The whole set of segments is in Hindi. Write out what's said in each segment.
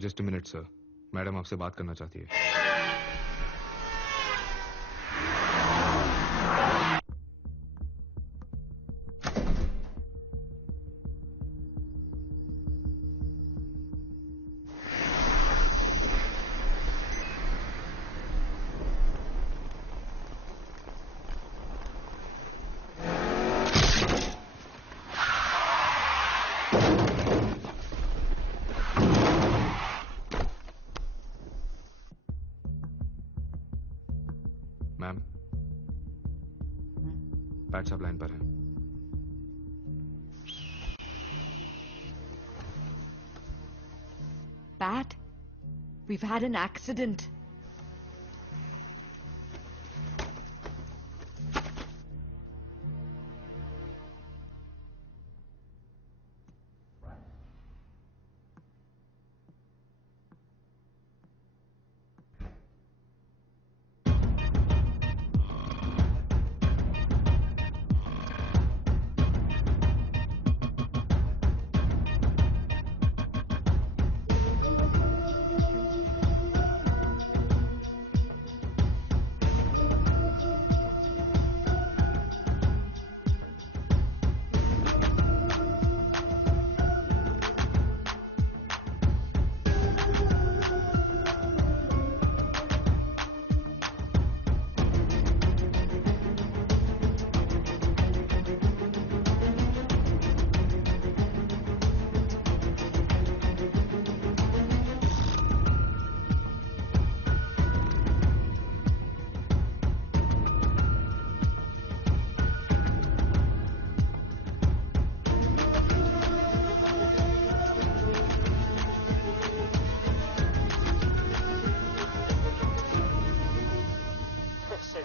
Just a minute sir, madam आपसे बात करना चाहती है। मैम, पैट साहब लाइन पर हैं। Pat, we've had an accident.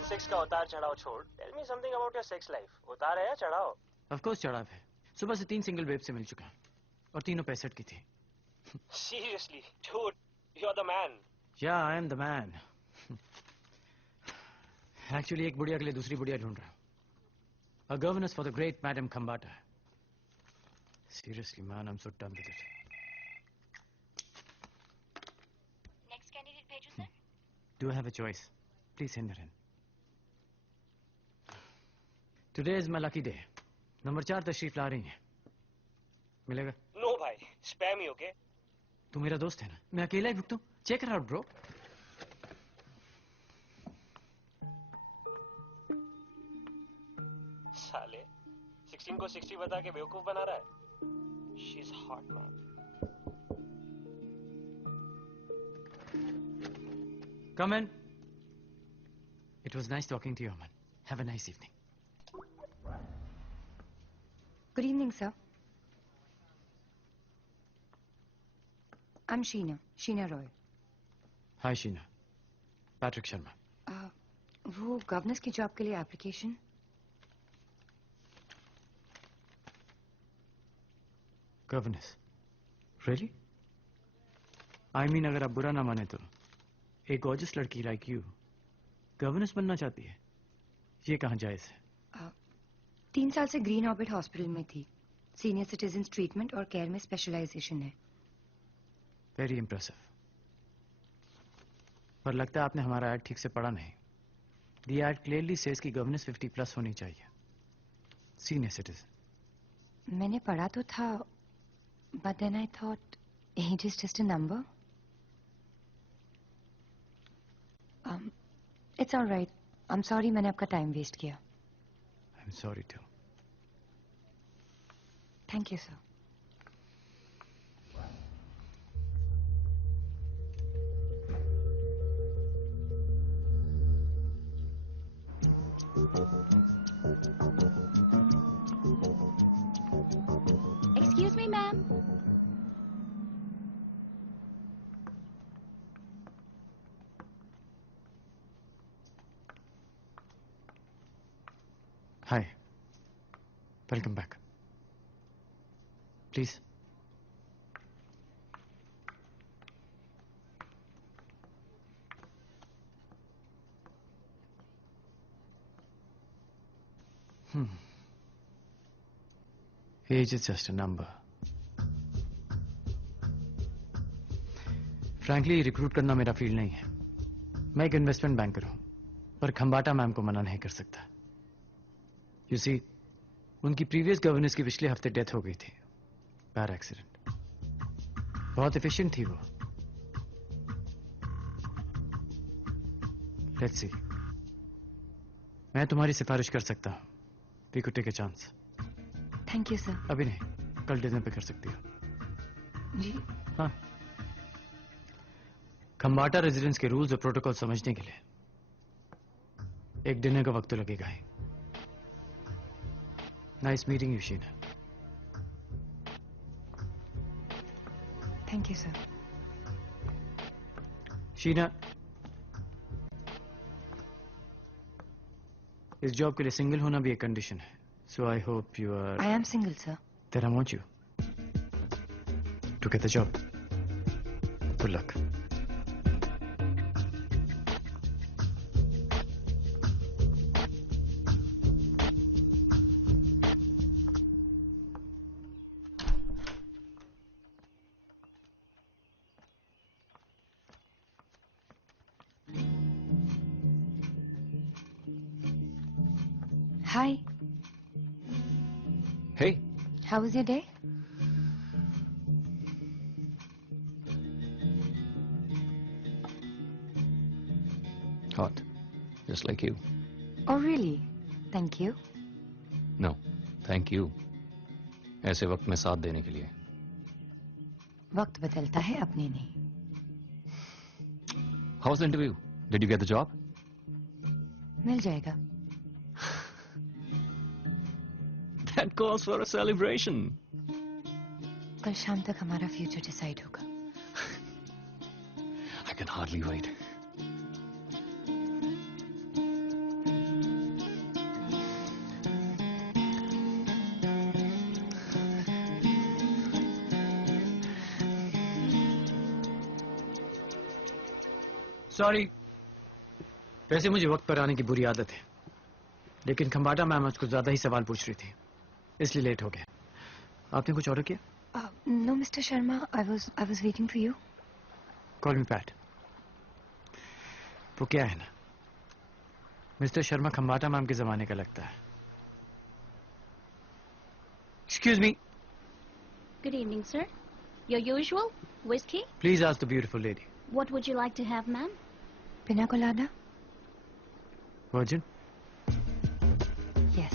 Sex का उतार चढ़ाव छोड़, tell me something about your sex life. उतार है या चढ़ाव? ऑफ कोर्स चढ़ाव है। सुबह से 3 सिंगल वेब से मिल चुका और तीनों 65 की थी। Seriously dude, you are the man. Yeah I am the man. Actually एक बुढ़िया के लिए दूसरी बुढ़िया ढूंढ रहा हूं। A governess for the great Madam Khambata. Seriously, man, I'm so done with it. Next candidate भेजूं sir? Do I have a choice? Please send her in. Today is my lucky day. Number 4 तशरीफ ला रही हैं। मिलेगा? नो भाई, स्पैम ही ओके। तू मेरा दोस्त है ना, मैं अकेला ही भुगतूं। Check it out bro. साले 16 को 60 बता के बेवकूफ बना रहा है। She is hot man. Come in. It was nice talking to you, Aman. Have a nice evening. Good evening, sir. I'm Sheena Roy. Hi, Sheena. Patrick Sharma. वो गवर्नेंस की जॉब के लिए application. Governess. Really? I mean, अगर आप बुरा ना माने तो एक गॉर्जियस लड़की लाइक यू गवर्नेंस बनना चाहती है, ये कहाँ जायज है? 3 साल से ग्रीन ऑर्बिट हॉस्पिटल में थी। सीनियर सिटीजन ट्रीटमेंट और केयर में स्पेशलाइजेशन है। Very impressive. पर लगता है आपने हमारा ऐड ठीक से पढ़ा नहीं। दी ऐड क्लियरली सेज कि गवर्नेंस 50+ होनी चाहिए, सीनियर सिटीजन। मैंने पढ़ा तो था, but then I thought age is just a number. It's alright, I am sorry मैंने आपका टाइम वेस्ट किया। I am sorry too. Thank you sir. Excuse me, ma'am. Hi. Welcome back. Please. Age is just a number. Frankly recruit करना मेरा फील्ड नहीं है। मैं एक इन्वेस्टमेंट बैंकर हूं, पर खंबाटा मैम को मना नहीं कर सकता। यू सी, उनकी प्रीवियस गवर्नेंस की पिछले हफ्ते डेथ हो गई थी, कार एक्सीडेंट। बहुत एफिशिएंट थी वो। लेट्स सी, मैं तुम्हारी सिफारिश कर सकता हूं। We could take a chance. Thank you sir. अभी नहीं, कल डिनर पे कर सकती हो। जी। हाँ, खंबाटा रेजिडेंस के रूल्स और प्रोटोकॉल समझने के लिए एक डिनर का वक्त तो लगेगा ही। Nice meeting you Sheena. Thank you sir. Sheena, इस जॉब के लिए सिंगल होना भी एक कंडीशन है। So I hope you are. I am single sir. Then I want you to get the job. Good luck. Hi. Hey, How was your day? hot. Just like you. Oh really? Thank you. No, thank you. ऐसे वक्त में साथ देने के लिए. वक्त बदलता है, अपने नहीं। How's the interview? Did you get the job? मिल जाएगा। That calls for a celebration. कल शाम तक हमारा फ्यूचर डिसाइड होगा। I can hardly wait. Sorry, वैसे मुझे वक्त पर आने की बुरी आदत है, लेकिन खंबाटा मैम मुझको ज्यादा ही सवाल पूछ रही थी, इसलिए लेट हो गया। आपने कुछ ऑर्डर किया? No, Mr. Sharma. I was waiting for you. Call me PAT. वो क्या है ना, मिस्टर शर्मा खंबाटा मैम के जमाने का लगता है। Excuse me. Good evening, sir. Your usual whiskey? Please ask the beautiful lady. What would you like to have, ma'am? पिना colada? Virgin? Yes.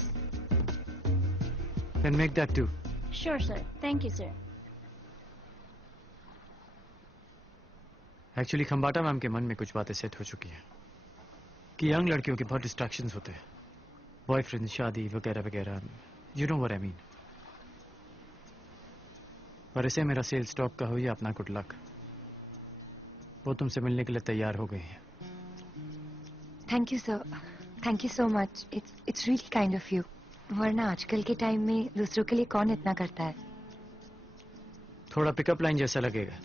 Then make that too. Sure, sir. Thank you, sir. Actually Khambata ma'am के मन में कुछ बातें सेट हो चुकी हैं कि यंग लड़कियों के बहुत डिस्ट्रैक्शंस होते हैं, बॉयफ्रेंड, शादी वगैरह वगैरह। You know what I mean. पर इसे मेरा सेल स्टॉक का हो या अपना गुड लक, वो तुमसे मिलने के लिए तैयार हो गई हैं। Thank you, sir. Thank you so much. It's really kind of you. वरना आजकल के टाइम में दूसरों के लिए कौन इतना करता है? थोड़ा पिकअप लाइन जैसा लगेगा,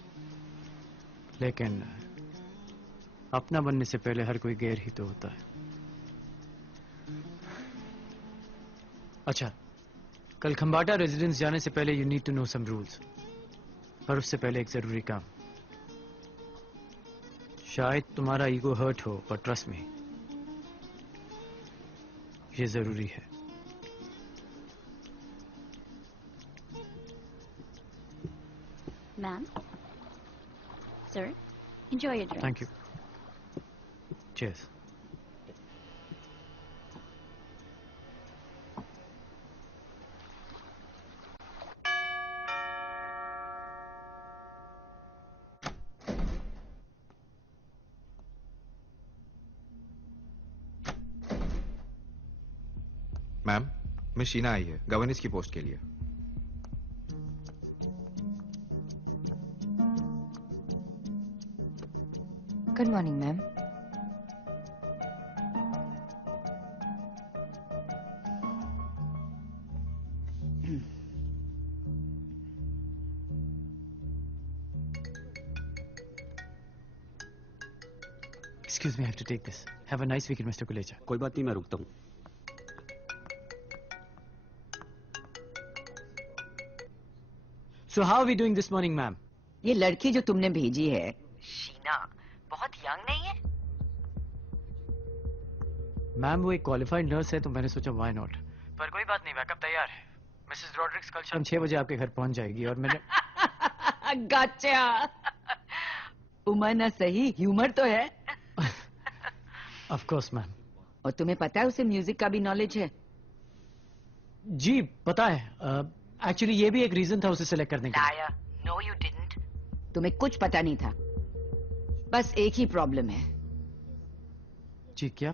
लेकिन अपना बनने से पहले हर कोई गैर ही तो होता है। अच्छा, कल खंबाटा रेजिडेंस जाने से पहले you need to know some rules, पर उससे पहले एक जरूरी काम। शायद तुम्हारा ईगो हर्ट हो, पर ट्रस्ट मी, ये जरूरी है। Ma'am? Sir, enjoy your drink. Thank you. Cheers. Ma'am, miss Sheena आई है गवर्नेंस की पोस्ट के लिए। Good morning, ma'am. Excuse me, I have to take this. Have a nice weekend, Mr. Kulecha. कोई बात नहीं, मैं रुकता हूँ। So how are we doing this morning, ma'am? ये लड़की जो तुमने भेजी है मैम वो एक क्वालिफाइड नर्स है तो मैंने सोचा व्हाई नॉट, पर कोई बात नहीं, बैकअप तैयार है। मिसेस रॉड्रिक्स कल शाम 6 बजे आपके घर पहुंच जाएगी और मैंने गच्चा। उमर ना सही, ह्यूमर तो है। Of course ma'am. और तुम्हें पता है उसे म्यूजिक का भी नॉलेज है? जी पता है, एक्चुअली ये भी एक रीजन था उसे सिलेक्ट करने का। No you didn't. तुम्हें कुछ पता नहीं था। बस एक ही प्रॉब्लम है। जी क्या?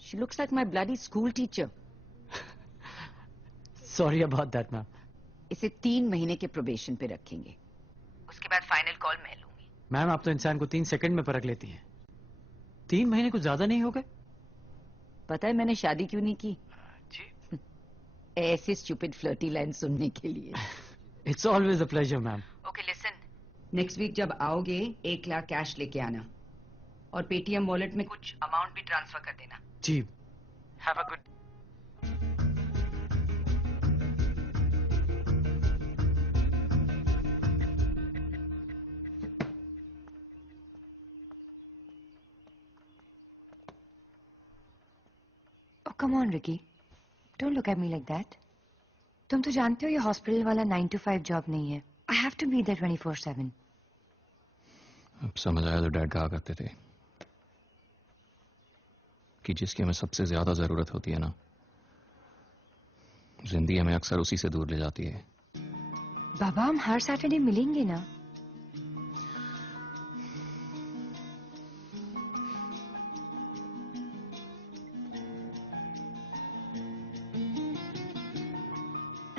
She looks like my bloody school teacher. Sorry about that ma'am. इसे 3 महीने के प्रोबेशन पे रखेंगे, उसके बाद फाइनल कॉल मैं लूंगी। मैम आप तो इंसान को 3 सेकंड में परख लेती हैं। 3 महीने कुछ ज्यादा नहीं हो गए? पता है मैंने शादी क्यों नहीं की? जी। ऐसे स्टूपिड फ्लर्टी लाइन सुनने के लिए। It's always a pleasure ma'am. Okay listen, next week जब आओगे 1 लाख कैश लेके आना और पेटीएम वॉलेट में कुछ अमाउंट भी ट्रांसफर कर देना। जी। Have a good. Come on Ricky, don't look at me like that. तुम तो जानते हो ये हॉस्पिटल वाला 9 to 5 जॉब नहीं है। I have to be there 24/7। अब समझ आया तो डैड कहा करते थे कि जिसकी हमें सबसे ज्यादा जरूरत होती है ना, जिंदगी हमें अक्सर उसी से दूर ले जाती है। बाबा हम हर सैटरडे मिलेंगे ना?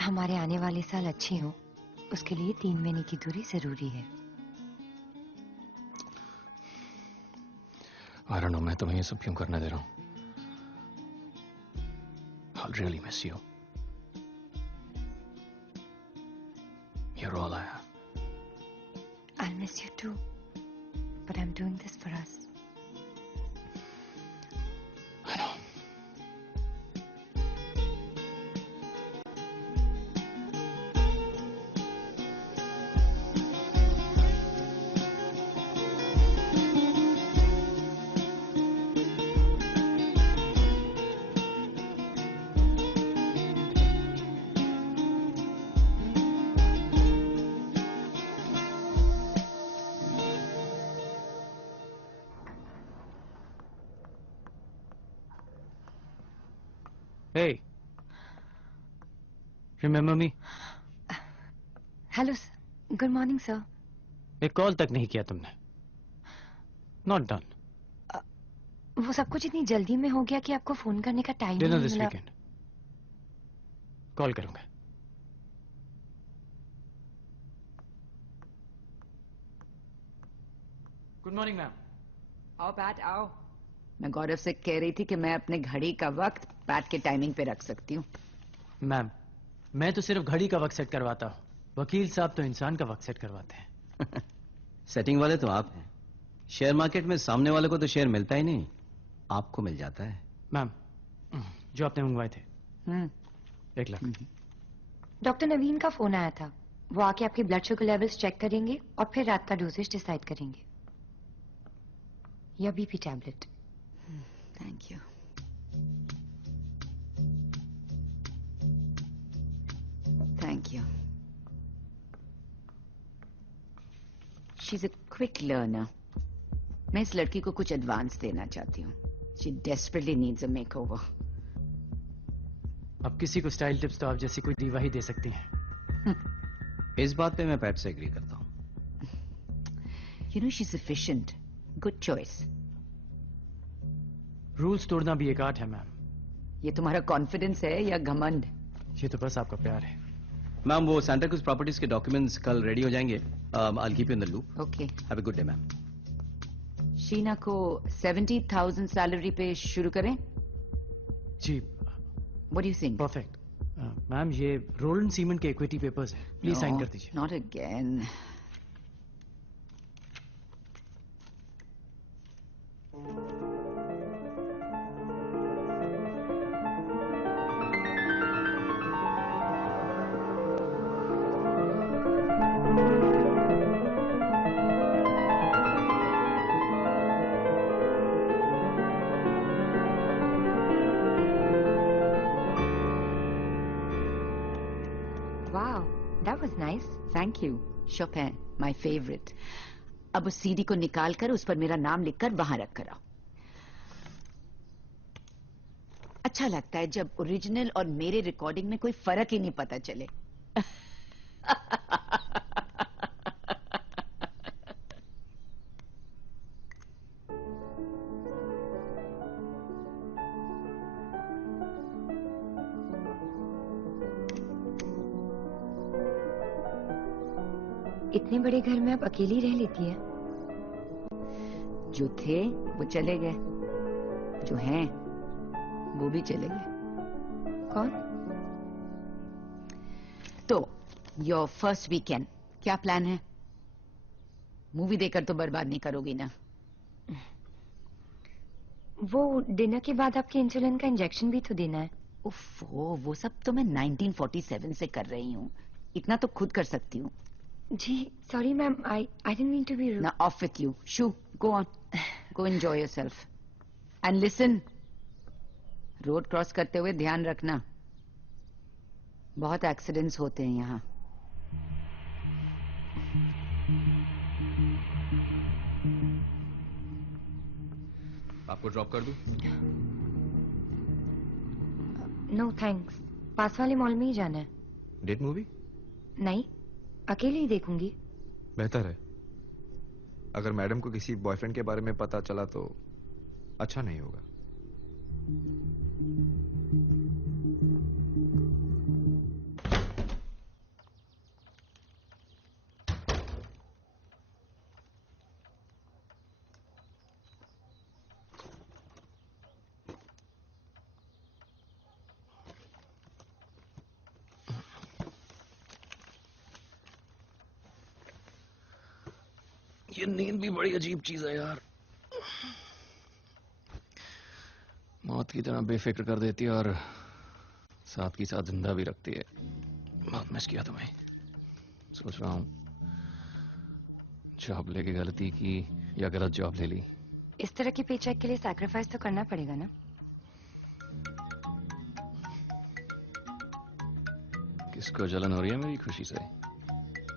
हमारे आने वाले साल अच्छे हो, उसके लिए 3 महीने की दूरी जरूरी है। I don't know, मैं तुम्हें ये सब क्यों करने दे रहा हूं। I'll really miss you. You're all I have. I'll miss you too, but I'm doing this for us. I know. Hey, remember me? Hello good morning sir. एक कॉल तक नहीं किया तुमने। Not done. वो सब कुछ इतनी जल्दी में हो गया कि आपको फोन करने का टाइम डिनर नहीं दिस मिला। वीकेंड कॉल करूंगा। Good morning ma'am. आओ पैट आओ। मैं गौरव से कह रही थी कि मैं अपने घड़ी का वक्त पैट के टाइमिंग पे रख सकती हूँ। मैम मैं तो सिर्फ घड़ी का वक्त सेट करवाता हूँ, वकील साहब तो इंसान का वक्त सेट करवाते हैं। सेटिंग वाले तो आप हैं। शेयर मार्केट में सामने वाले को तो शेयर मिलता ही नहीं, आपको मिल जाता है। मैम जो आपने मंगवाए थे 1 लाख। डॉक्टर नवीन का फोन आया था, वो आके आपके ब्लड शुगर लेवल्स चेक करेंगे और फिर रात का डोजेज डिसाइड करेंगे, या BP tablet. Thank you. Thank you. She is a quick learner. मैं इस लड़की को कुछ एडवांस देना चाहती हूँ। She desperately needs a makeover. अब किसी को स्टाइल टिप्स तो आप जैसी कोई दीवा ही दे सकती हैं। इस बात पे मैं पैट से एग्री करता हूँ। You know she is efficient. Good choice. Rules तोड़ना भी एक आर्ट है मैम। ये तुम्हारा कॉन्फिडेंस है या घमंड? ये तो बस आपका प्यार है। मैम वो सैंटा क्रूज प्रॉपर्टीज के डॉक्यूमेंट्स कल रेडी हो जाएंगे। I'll keep you in the loop. Okay. Have a good day, ma'am. Sheena को 70,000 सैलरी पे शुरू करें? जी What do you think? Perfect. Ma'am ये रोलन सीमेंट के इक्विटी पेपर्स हैं, प्लीज साइन कर दीजिए। Not again. Wow, that was nice. Thank you. Chopin, my favourite. अब उस सीडी को निकाल कर उस पर मेरा नाम लिखकर वहां रख कर आओ. अच्छा लगता है जब ओरिजिनल और मेरे रिकॉर्डिंग में कोई फर्क ही नहीं पता चले. इतने बड़े घर में आप अकेली रह लेती हैं? जो थे वो चले गए, जो हैं वो भी चले गए. कौन? तो योर फर्स्ट वीकेंड क्या प्लान है? मूवी देखकर तो बर्बाद नहीं करोगी ना? वो डिनर के बाद आपके इंसुलिन का इंजेक्शन भी तो देना है. उफ, वो सब तो मैं 1947 से कर रही हूँ. इतना तो खुद कर सकती हूँ. जी sorry ma'am, I didn't mean to be rude. Now off with you. Shoo, go on. Go enjoy yourself. And listen. Road cross करते हुए ध्यान रखना. बहुत एक्सीडेंट्स होते हैं यहाँ. आपको ड्रॉप कर दूं? नो थैंक्स, पास वाले मॉल में ही जाना है. Date movie? नहीं, अकेले ही देखूंगी. बेहतर है. अगर मैडम को किसी बॉयफ्रेंड के बारे में पता चला तो अच्छा नहीं होगा. ये नींद भी बड़ी अजीब चीज है यार. मौत की तरह बेफिक्र कर देती है और साथ की साथ जिंदा भी रखती है. बहुत मिस किया तुम्हें. सोच रहा हूँ जॉब लेके गलती की या गलत जॉब ले ली. इस तरह के पेचेक के लिए सैक्रिफाइस तो करना पड़ेगा ना. किसको जलन हो रही है मेरी खुशी से?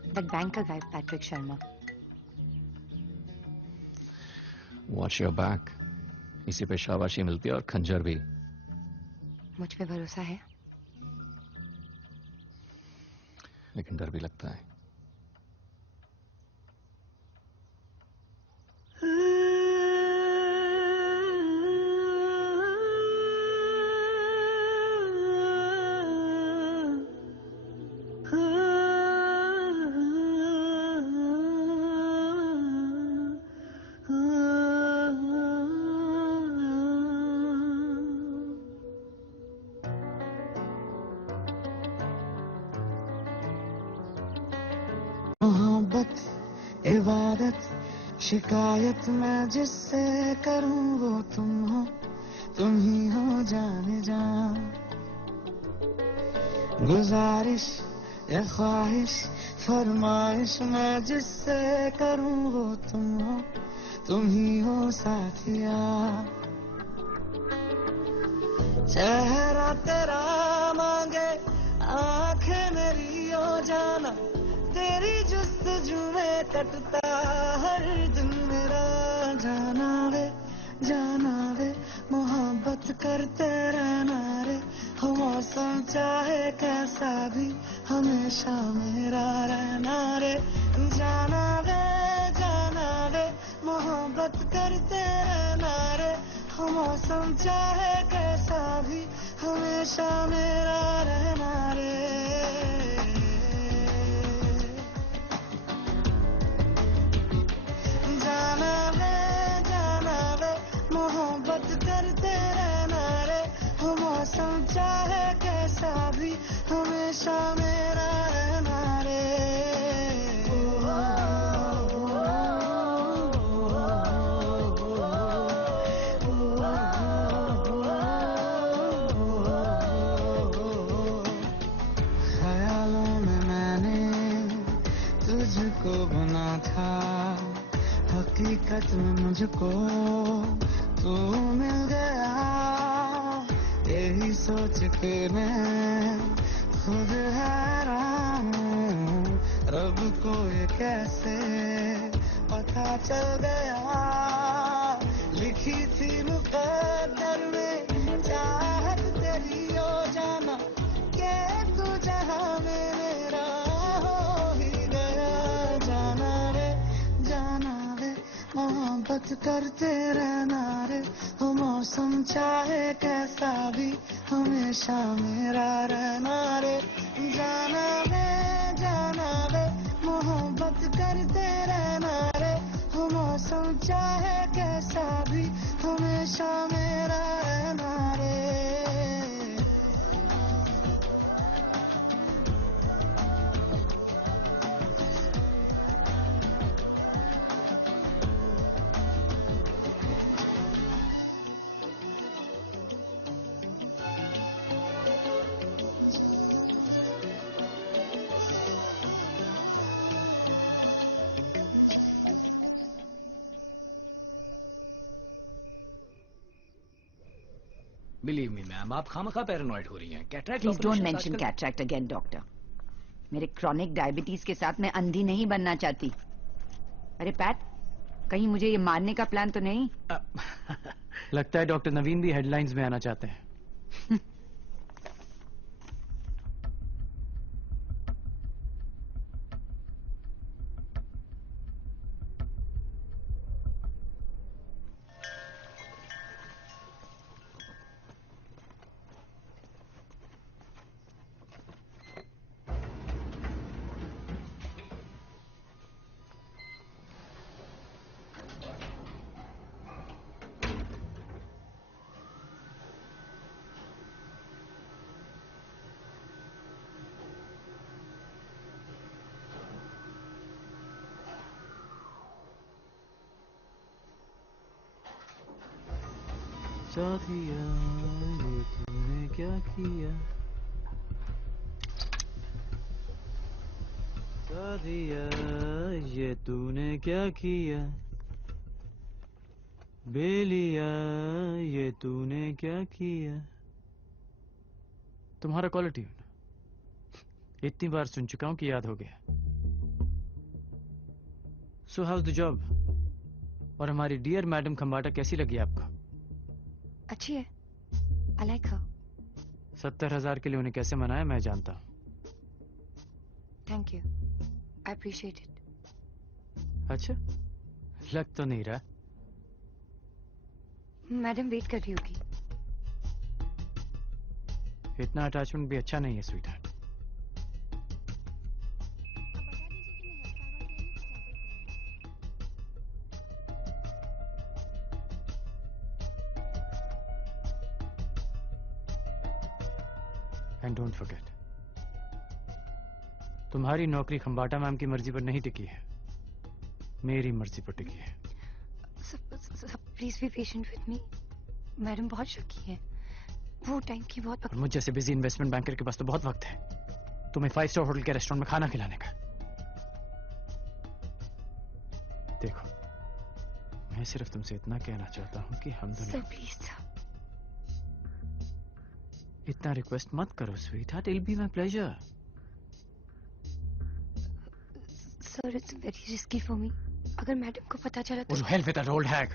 दैट बैंक का guy Patrick Sharma. Watch your back. इसी पे शाबाशी मिलती है और खंजर भी. मुझ पे भरोसा है? लेकिन डर भी लगता है. मोहब्बत इबादत शिकायत मैं जिससे करूं वो तुम हो, तुम ही हो जाने जा. गुजारिश या ख्वाहिश फरमाइश मैं जिससे करूं वो तुम हो, तुम ही हो साथिया. चेहरा तेरा मांगे आंखें मेरी हो जाना, तेरी जुस्तजू में कटता हर दिन मेरा. जाना वे मोहब्बत करते रहना रे. हो मौसम चाहे कैसा भी हमेशा मेरा रहना रे. जाना वे मोहब्बत करते रहना रे. हो मौसम चाहे कैसा भी हमेशा मेरा रहना रे. मोहब्बत करते रहना रे. हो मौसम चाहे कैसा भी हमेशा मेरा रहना रे. ख्यालों में मैंने तुझको बना था, हकीकत में मुझको तू मिल गया. यही सोच के मैं खुद हैरान सबको ये कैसे पता चल गया, लिखी थी मुकद्दर में चाहत तेरी ओ जाना, के तू जहां में मेरा हो ही गया। जाना रे मोहब्बत करते रहना रे, हो मौसम चाहे कैसा भी हमेशा मेरा रहना रे। जाना रे मोहब्बत करते रहना रे, हो मौसम चाहे कैसा भी हमेशा मेरा रहना रे। बिलीव मी मैम, आप खामखा पैरानॉइड हो रही हैं। Cataract please don't operations mention आजकल कैटरैक्ट अगेन डॉक्टर। मेरे क्रॉनिक डायबिटीज के साथ मैं अंधी नहीं बनना चाहती। अरे पैट, कहीं मुझे ये मारने का प्लान तो नहीं? लगता है डॉक्टर नवीन भी हेडलाइंस में आना चाहते हैं। साथिया ये तूने क्या किया, साथिया ये तूने क्या किया, बेलिया ये तूने क्या किया। तुम्हारा कॉलर ट्यून इतनी बार सुन चुका हूं कि याद हो गया। सो हाउस द जॉब? और हमारी डियर मैडम खंबाटा कैसी लगी आपको? अच्छी है, आई लाइक हर। 70,000 के लिए उन्हें कैसे मनाया मैं जानता हूं। Thank you, I appreciate it. अच्छा, लग तो नहीं रहा। मैडम वेट कर रही होगी। इतना अटैचमेंट भी अच्छा नहीं है sweet heart. And don't forget, तुम्हारी नौकरी खंबाटा मैम की मर्जी पर नहीं टिकी है, मेरी मर्जी पर टिकी है। Please be patient with me. Madam बहुत शकी है, वो टाइम की बहुत और मुझ जैसे बिजी इन्वेस्टमेंट बैंकर के पास तो बहुत वक्त है तुम्हें 5 स्टार होटल के रेस्टोरेंट में खाना खिलाने का। देखो, मैं सिर्फ तुमसे इतना कहना चाहता हूं कि हम दोनों। प्लीज इतना रिक्वेस्ट मत करो sweetheart, it will be my pleasure. Sir it's very risky for me, अगर मैडम को पता चला तो। Help with that old hag.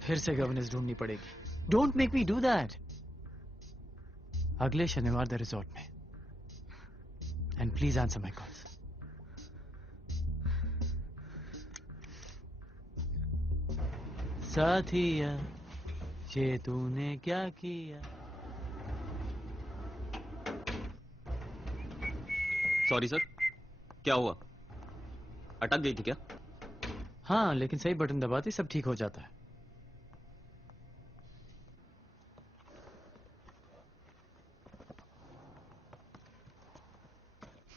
फिर से गवर्नेंस ढूंढनी पड़ेगी। Don't make me do that. अगले शनिवार द रिजॉर्ट में, and please answer my calls. साथिया ये तूने क्या किया। सॉरी सर, क्या हुआ? अटक गई थी क्या? हाँ, लेकिन सही बटन दबाते सब ठीक हो जाता है।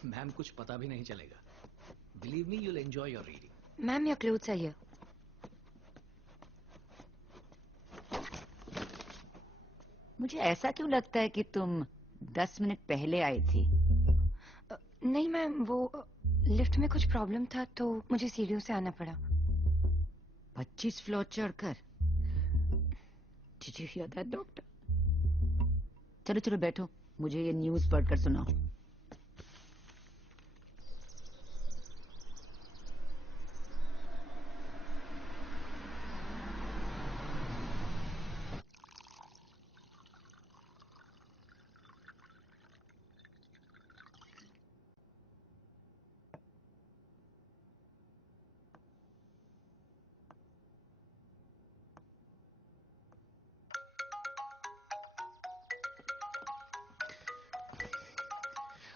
मैम कुछ पता भी नहीं चलेगा। Believe me, you'll enjoy your reading. Ma'am your clothes are here. मुझे ऐसा क्यों लगता है कि तुम 10 मिनट पहले आई थी? नहीं मैम, वो लिफ्ट में कुछ प्रॉब्लम था तो मुझे सीढ़ियों से आना पड़ा। 25 फ्लोर चढ़कर? Did you hear that, doctor? चलो चलो बैठो, मुझे ये न्यूज़ पढ़कर सुनाओ।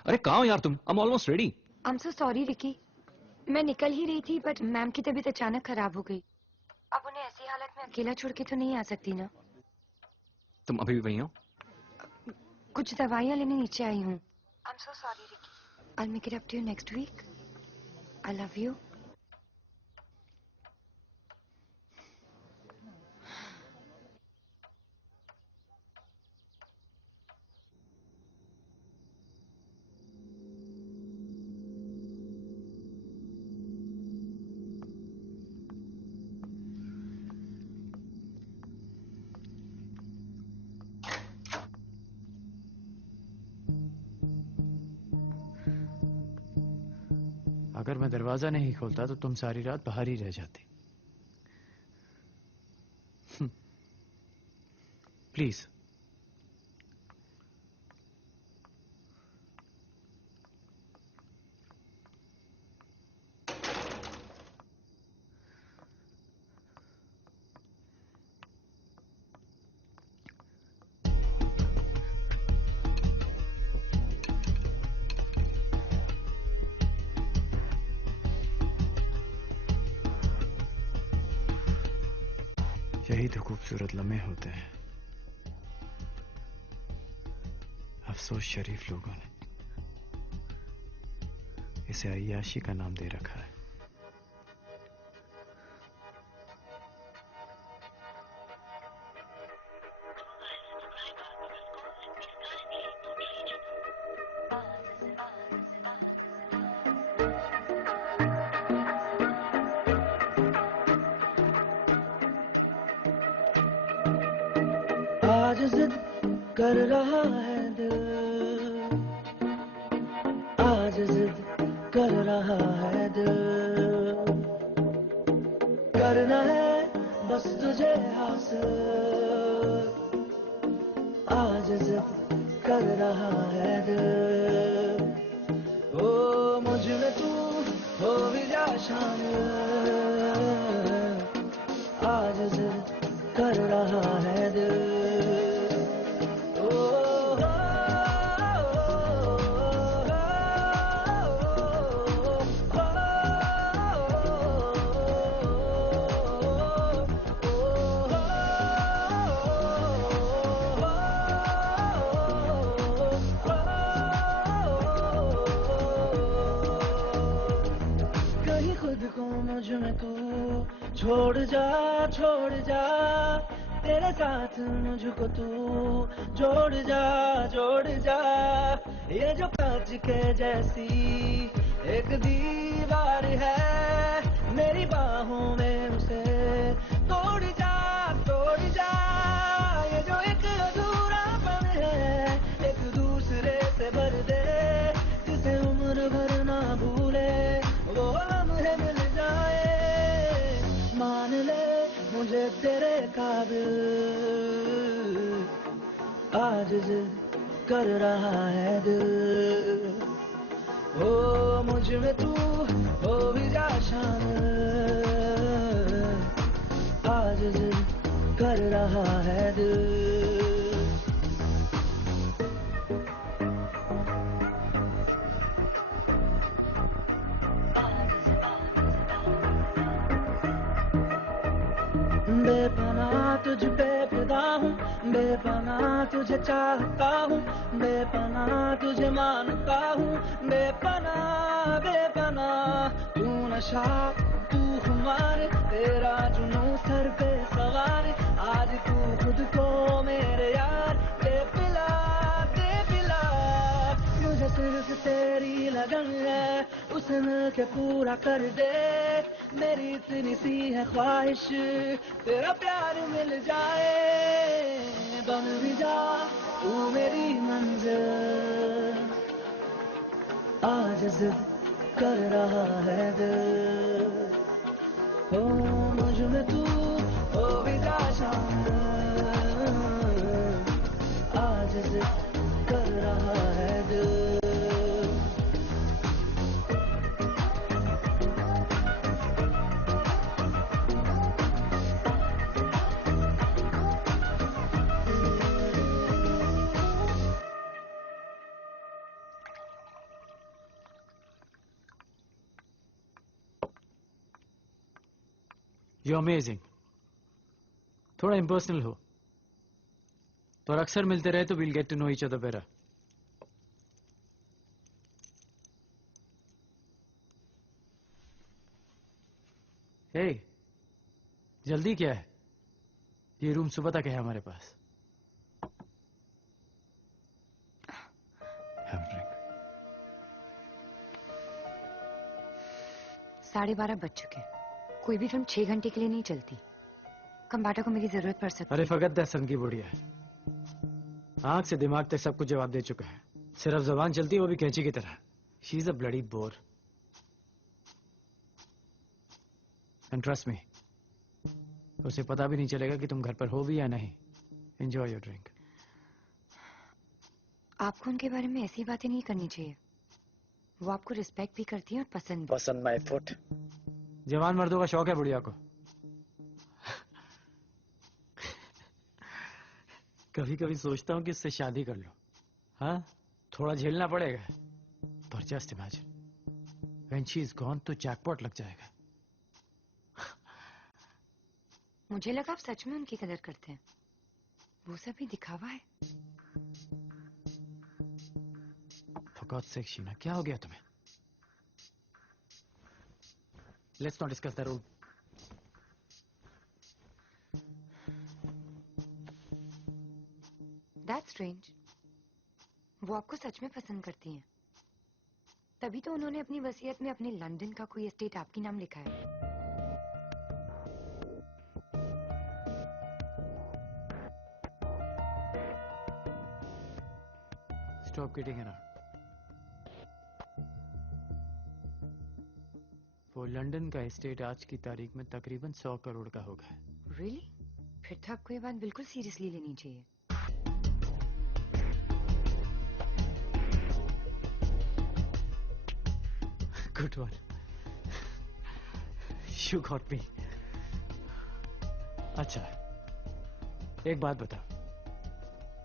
अरे कहाँ हो यार तुम? I'm almost ready. I'm so sorry, Ricky. मैं निकल ही रही थी, बट मैम की तबीयत अचानक खराब हो गई। अब उन्हें ऐसी हालत में अकेला छोड़ के तो नहीं आ सकती ना। तुम अभी भी वहीं हो? कुछ दवाइयाँ लेने नीचे आई हूँ। I'm so sorry, Ricky. I'll make it up to you next week. I love you. अगर मैं दरवाजा नहीं खोलता तो तुम सारी रात बाहर ही रह जाती। प्लीज। यही तो खूबसूरत लम्हे होते हैं। अफसोस शरीफ लोगों ने इसे अय्याशी का नाम दे रखा है। आज जिद कर रहा है दिल, आज जिद कर रहा है दिल, करना है बस तुझे हासिल, आज जिद कर रहा है दिल, ओ मुझ में तू हो भी जा शामिल, आज जिद कर रहा है दिल। मुझ में तू छोड़ जा तेरे साथ मुझको तू जोड़ जा ये जो कांच के जैसी एक दीवार है मेरी बाहों में उसे तोड़ जा ये जो एक अधूरापन है एक दूसरे से भर दे जिसे उम्र भर ना भूले वो लम्हे मिल जाए मान ले मुझे तेरे काबिल आज जिद कर रहा है दिल ओ मुझ में तू हो भी जा शामिल आज जिद कर रहा है दिल बेपनाह तुझ पे फिदा हूँ बेपनाह तुझे चाहता हूँ बेपनाह तुझे मानता हूँ बेपनाह तू नशा तू खुमार तेरा जुनून सर पे सवार आज तू खुद को मेरे यार दे पिला मुझे सिर्फ तेरी लगन है उसे मिल के पूरा कर दे मेरी इतनी सी है ख्वाहिश तेरा प्यार मिल जाए बन भी जा तू मेरी मंजिल आज जिद कर रहा है दिल हो मुझ में तू हो भी जा शामिल आज जिद कर रहा है दिल You're amazing. थोड़ा impersonal हो तो और अक्सर मिलते रहे तो we'll get to know each other better. Hey, जल्दी क्या है? ये रूम सुबह तक है हमारे पास. Have a drink. 12:30 बज चुके हैं. कोई भी फिल्म 6 घंटे के लिए नहीं चलती. कंबाटा को मेरी जरूरत पड़ सकती अरे है. फगत दहसन की बुढ़िया है. आंख से दिमाग तक सब कुछ जवाब दे चुका है. सिर्फ जबान चलती है वो भी कैंची की तरह. She is a bloody bore. And trust me, उसे पता भी नहीं चलेगा कि तुम घर पर हो भी या नहीं. Enjoy your drink. आपको उनके बारे में ऐसी बातें नहीं करनी चाहिए. वो आपको रिस्पेक्ट भी करती है और पसंद भी. पसंद माय फुट. जवान मर्दों का शौक है बुढ़िया को. कभी कभी सोचता हूं कि इससे शादी कर लो. हाँ, थोड़ा झेलना पड़ेगा पर just imagine when she is gone तो जैकपॉट लग जाएगा. मुझे लगा आप सच में उनकी कदर करते हैं. वो सब भी दिखावा है. For God's sake, शीना, क्या हो गया तुम्हें? Let's not discuss the road. That's strange. वो आपको सच में पसंद करती हैं. तभी तो उन्होंने अपनी वसीयत में अपने लंदन का कोई एस्टेट आपके नाम लिखा है. Stop kidding around. वो लंदन का एस्टेट आज की तारीख में तकरीबन 100 करोड़ का होगा. Really? फिर तो आपको ये बात बिल्कुल सीरियसली लेनी चाहिए. Good one. You got me. अच्छा, एक बात बताओ.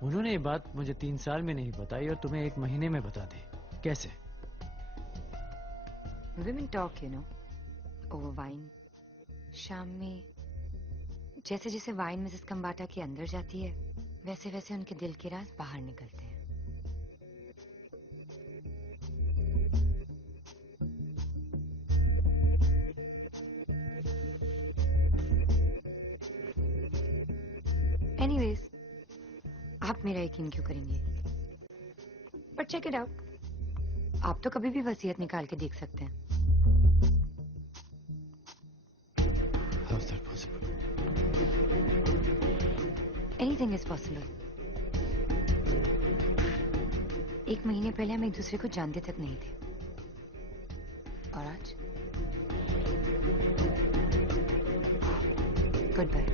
उन्होंने ये बात मुझे 3 साल में नहीं बताई और तुम्हें 1 महीने में बता दी. कैसे? Women talk, you know, over wine. शाम में जैसे जैसे वाइन मिसेस कंबाटा के अंदर जाती है वैसे वैसे उनके दिल के राज बाहर निकलते हैं. Anyways, आप मेरा यकीन क्यों करेंगे? But check it out. आप तो कभी भी वसीयत निकाल के देख सकते हैं. How's that possible? Anything is possible. 1 महीने पहले हम एक दूसरे को जानते तक नहीं थे. और आज गुड बाय.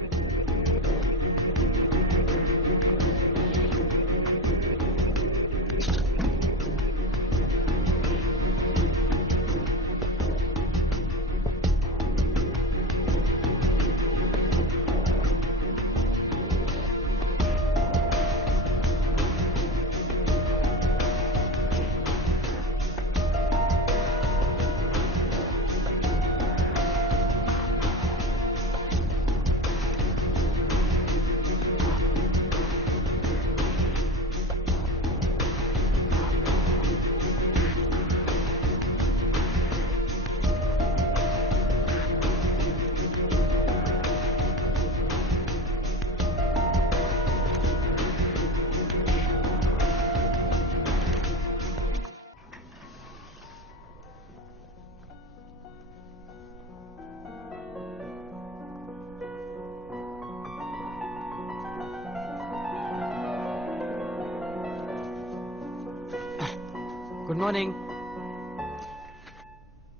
Good morning.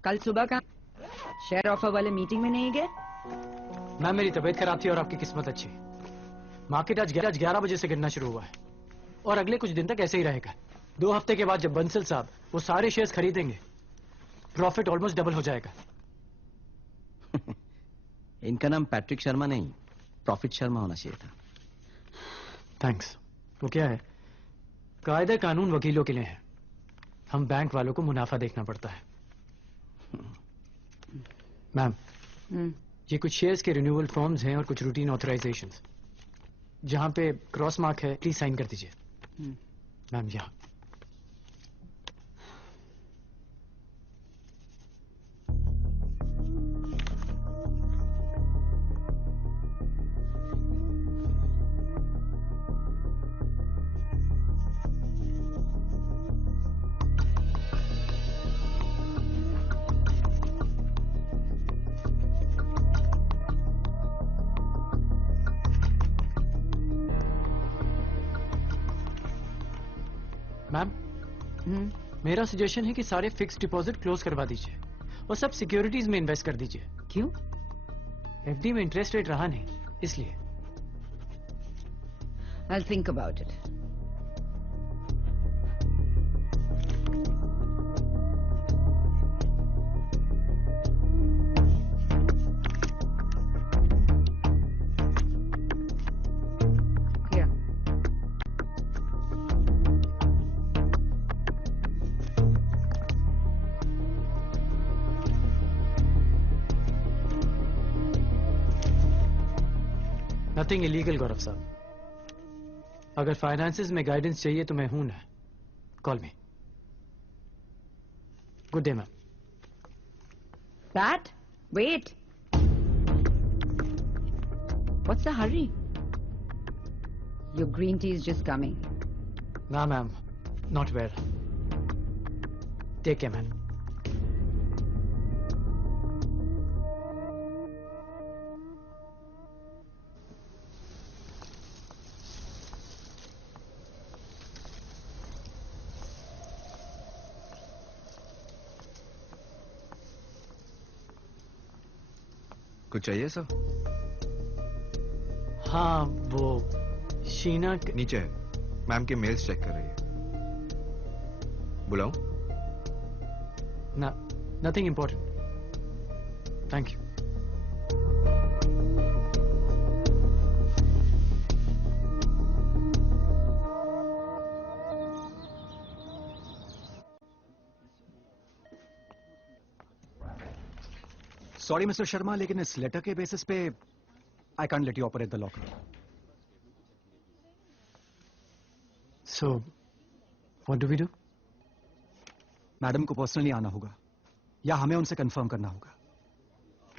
कल सुबह का शेयर ऑफर वाले मीटिंग में नहीं गए? मैम मेरी तबीयत खराब थी और आपकी किस्मत अच्छी। मार्केट आज 11 बजे से गिरना शुरू हुआ है और अगले कुछ दिन तक ऐसे ही रहेगा। 2 हफ्ते के बाद जब बंसल साहब वो सारे शेयर्स खरीदेंगे, प्रॉफिट ऑलमोस्ट डबल हो जाएगा। इनका नाम पैट्रिक शर्मा नहीं, प्रॉफिट शर्मा होना चाहिए था। थैंक्स। वो क्या है, कायदे कानून वकीलों के लिए है, हम बैंक वालों को मुनाफा देखना पड़ता है। मैम ये कुछ शेयर्स के रिन्यूअल फॉर्म्स हैं और कुछ रूटीन ऑथराइजेशंस। जहां पे क्रॉस मार्क है प्लीज साइन कर दीजिए। मैम यहाँ। मैम मेरा सजेशन है कि सारे फिक्स डिपॉजिट क्लोज करवा दीजिए और सब सिक्योरिटीज में इन्वेस्ट कर दीजिए। क्यों? एफडी में इंटरेस्ट रेट रहा नहीं, इसलिए। I'll think about it. Here. Nothing illegal Gaurav साहब। अगर फाइनेंसेस में गाइडेंस चाहिए तो मैं हूं ना, call me. Good day ma'am. Pat, wait. What's the hurry? Your green tea is just coming. ना ma'am, not well. Take care ma'am. कुछ चाहिए सर? हाँ वो शीना नीचे है, मैम के मेल्स चेक कर रही है। बुलाऊं? ना, nothing important, thank you. Sorry mister Sharma, लेकिन इस लेटर के बेसिस पे I can't let you operate the locker. So what do we do? Madam को पर्सनली आना होगा या हमें उनसे कंफर्म करना होगा।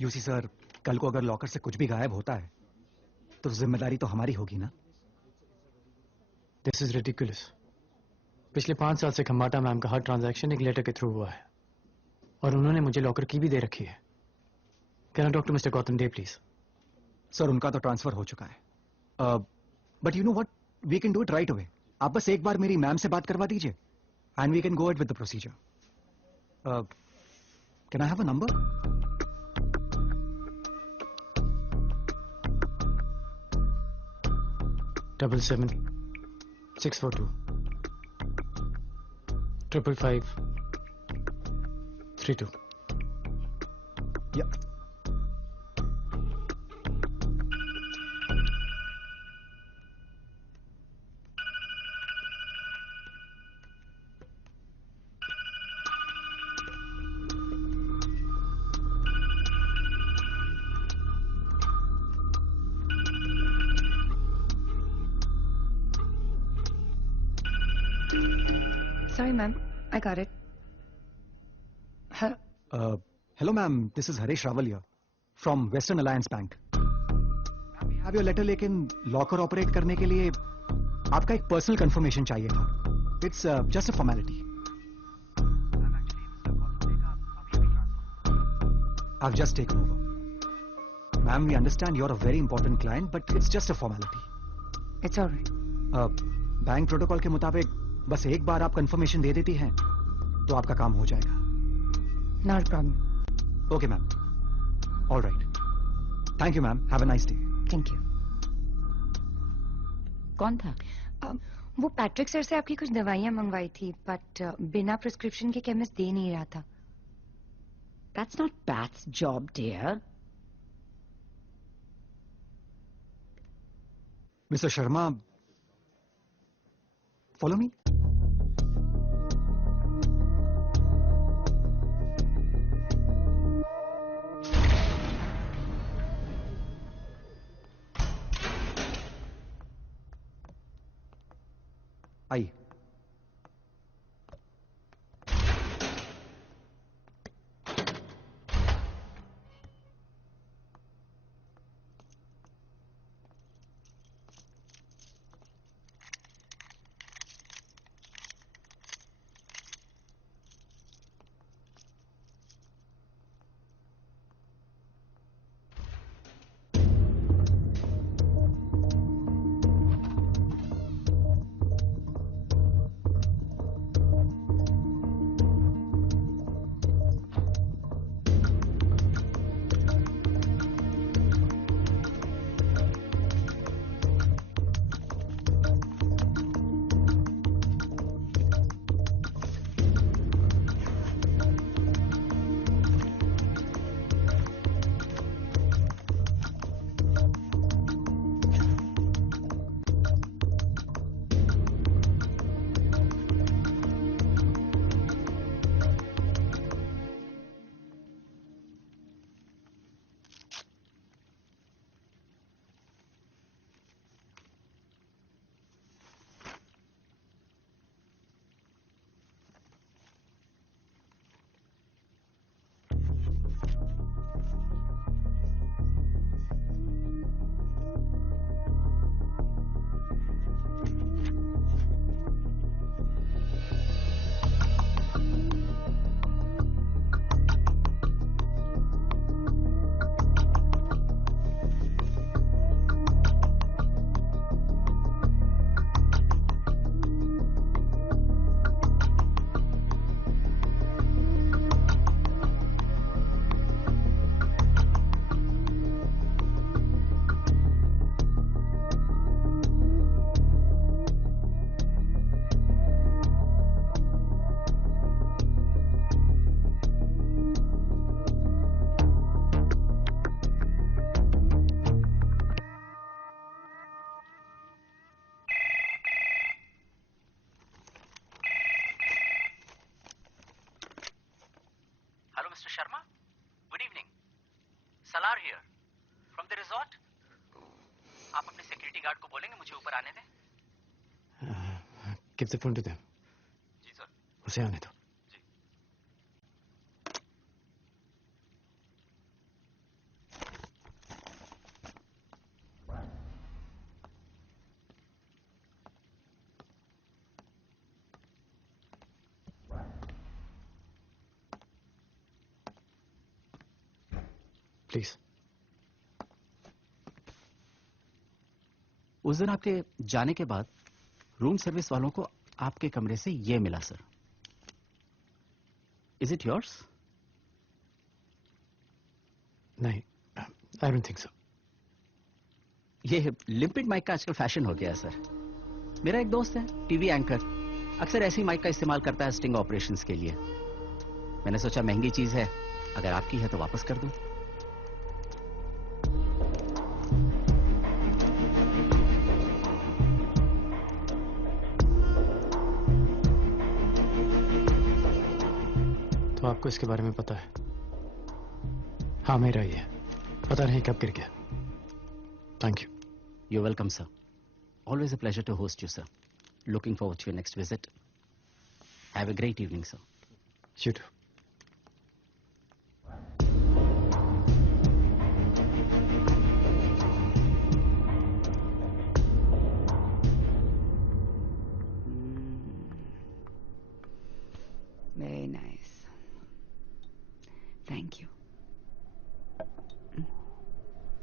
यूसी सर, कल को अगर लॉकर से कुछ भी गायब होता है तो जिम्मेदारी तो हमारी होगी ना। This is ridiculous. पिछले 5 साल से खम्बाटा मैम का हर ट्रांजैक्शन एक लेटर के थ्रू हुआ है और उन्होंने मुझे लॉकर की भी दे रखी है। Can I talk to mister Gautam Dey please? Sir उनका तो ट्रांसफर हो चुका है, but you know what, we can do it right away. आप बस एक बार मेरी मैम से बात करवा दीजिए and we can go it with the procedure. Can I have a number? 77642 55532। या Sorry, ma'am. I got it. Hello ma'am, this is Harish Rawal here from Western Alliance Bank. We have your letter, लेकिन लॉकर ऑपरेट करने के लिए आपका एक पर्सनल कंफर्मेशन चाहिए था। It's just a formality. I've just taken over. Ma'am, we understand you're a very important client, but it's just a formality. It's all right. Bank protocol के मुताबिक बस एक बार आप कंफर्मेशन दे देती हैं तो आपका काम हो जाएगा। Not problem. Okay ma'am, all right, thank you ma'am, have a nice day. Thank you. कौन था? वो पैट्रिक सर से आपकी कुछ दवाइयां मंगवाई थी, बट बिना प्रिस्क्रिप्शन के केमिस्ट दे नहीं रहा था। That's not Pat's job, dear. Mr. Sharma, follow me. आइए। Mr. Sharma. Good evening. Salar here. From the resort. आप अपने सिक्योरिटी गार्ड को बोलेंगे मुझे ऊपर आने दें? Give the phone to them. जी सर. उसे आने दो. प्लीज. उस दिन आपके जाने के बाद रूम सर्विस वालों को आपके कमरे से ये मिला सर. Is it yours? नहीं, आई डोंट थिंक सो. ये लिम्पिड माइक का आजकल फैशन हो गया है सर. मेरा एक दोस्त है टीवी एंकर, अक्सर ऐसी माइक का इस्तेमाल करता है स्टिंग ऑपरेशंस के लिए. मैंने सोचा महंगी चीज है, अगर आपकी है तो वापस कर दूं. तो आपको इसके बारे में पता है? हाँ, मेरा ही है. पता नहीं कब गिर गया. Thank you. You're welcome, sir. Always a pleasure to host you, sir. Looking forward to your next visit. Have a great evening, sir. You too. Very nice. Thank you.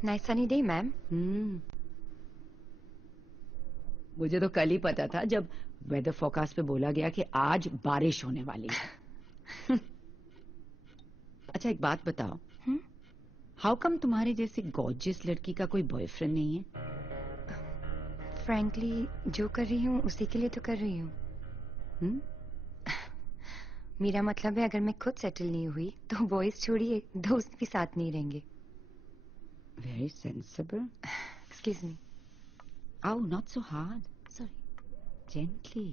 Nice sunny day, ma'am. मुझे तो कल ही पता था जब वेदर फोरकास्ट पे बोला गया कि आज बारिश होने वाली है. अच्छा एक बात बताओ, हाउ कम तुम्हारे जैसे गॉर्जियस लड़की का कोई बॉयफ्रेंड नहीं है? फ्रैंकली जो कर रही हूँ उसी के लिए तो कर रही हूँ। मेरा मतलब है अगर मैं खुद सेटल नहीं हुई तो बॉयज छोड़िए दोस्त भी साथ नहीं रहेंगे। Very sensible. Excuse me. Oh, not so hard. Sorry. Gently.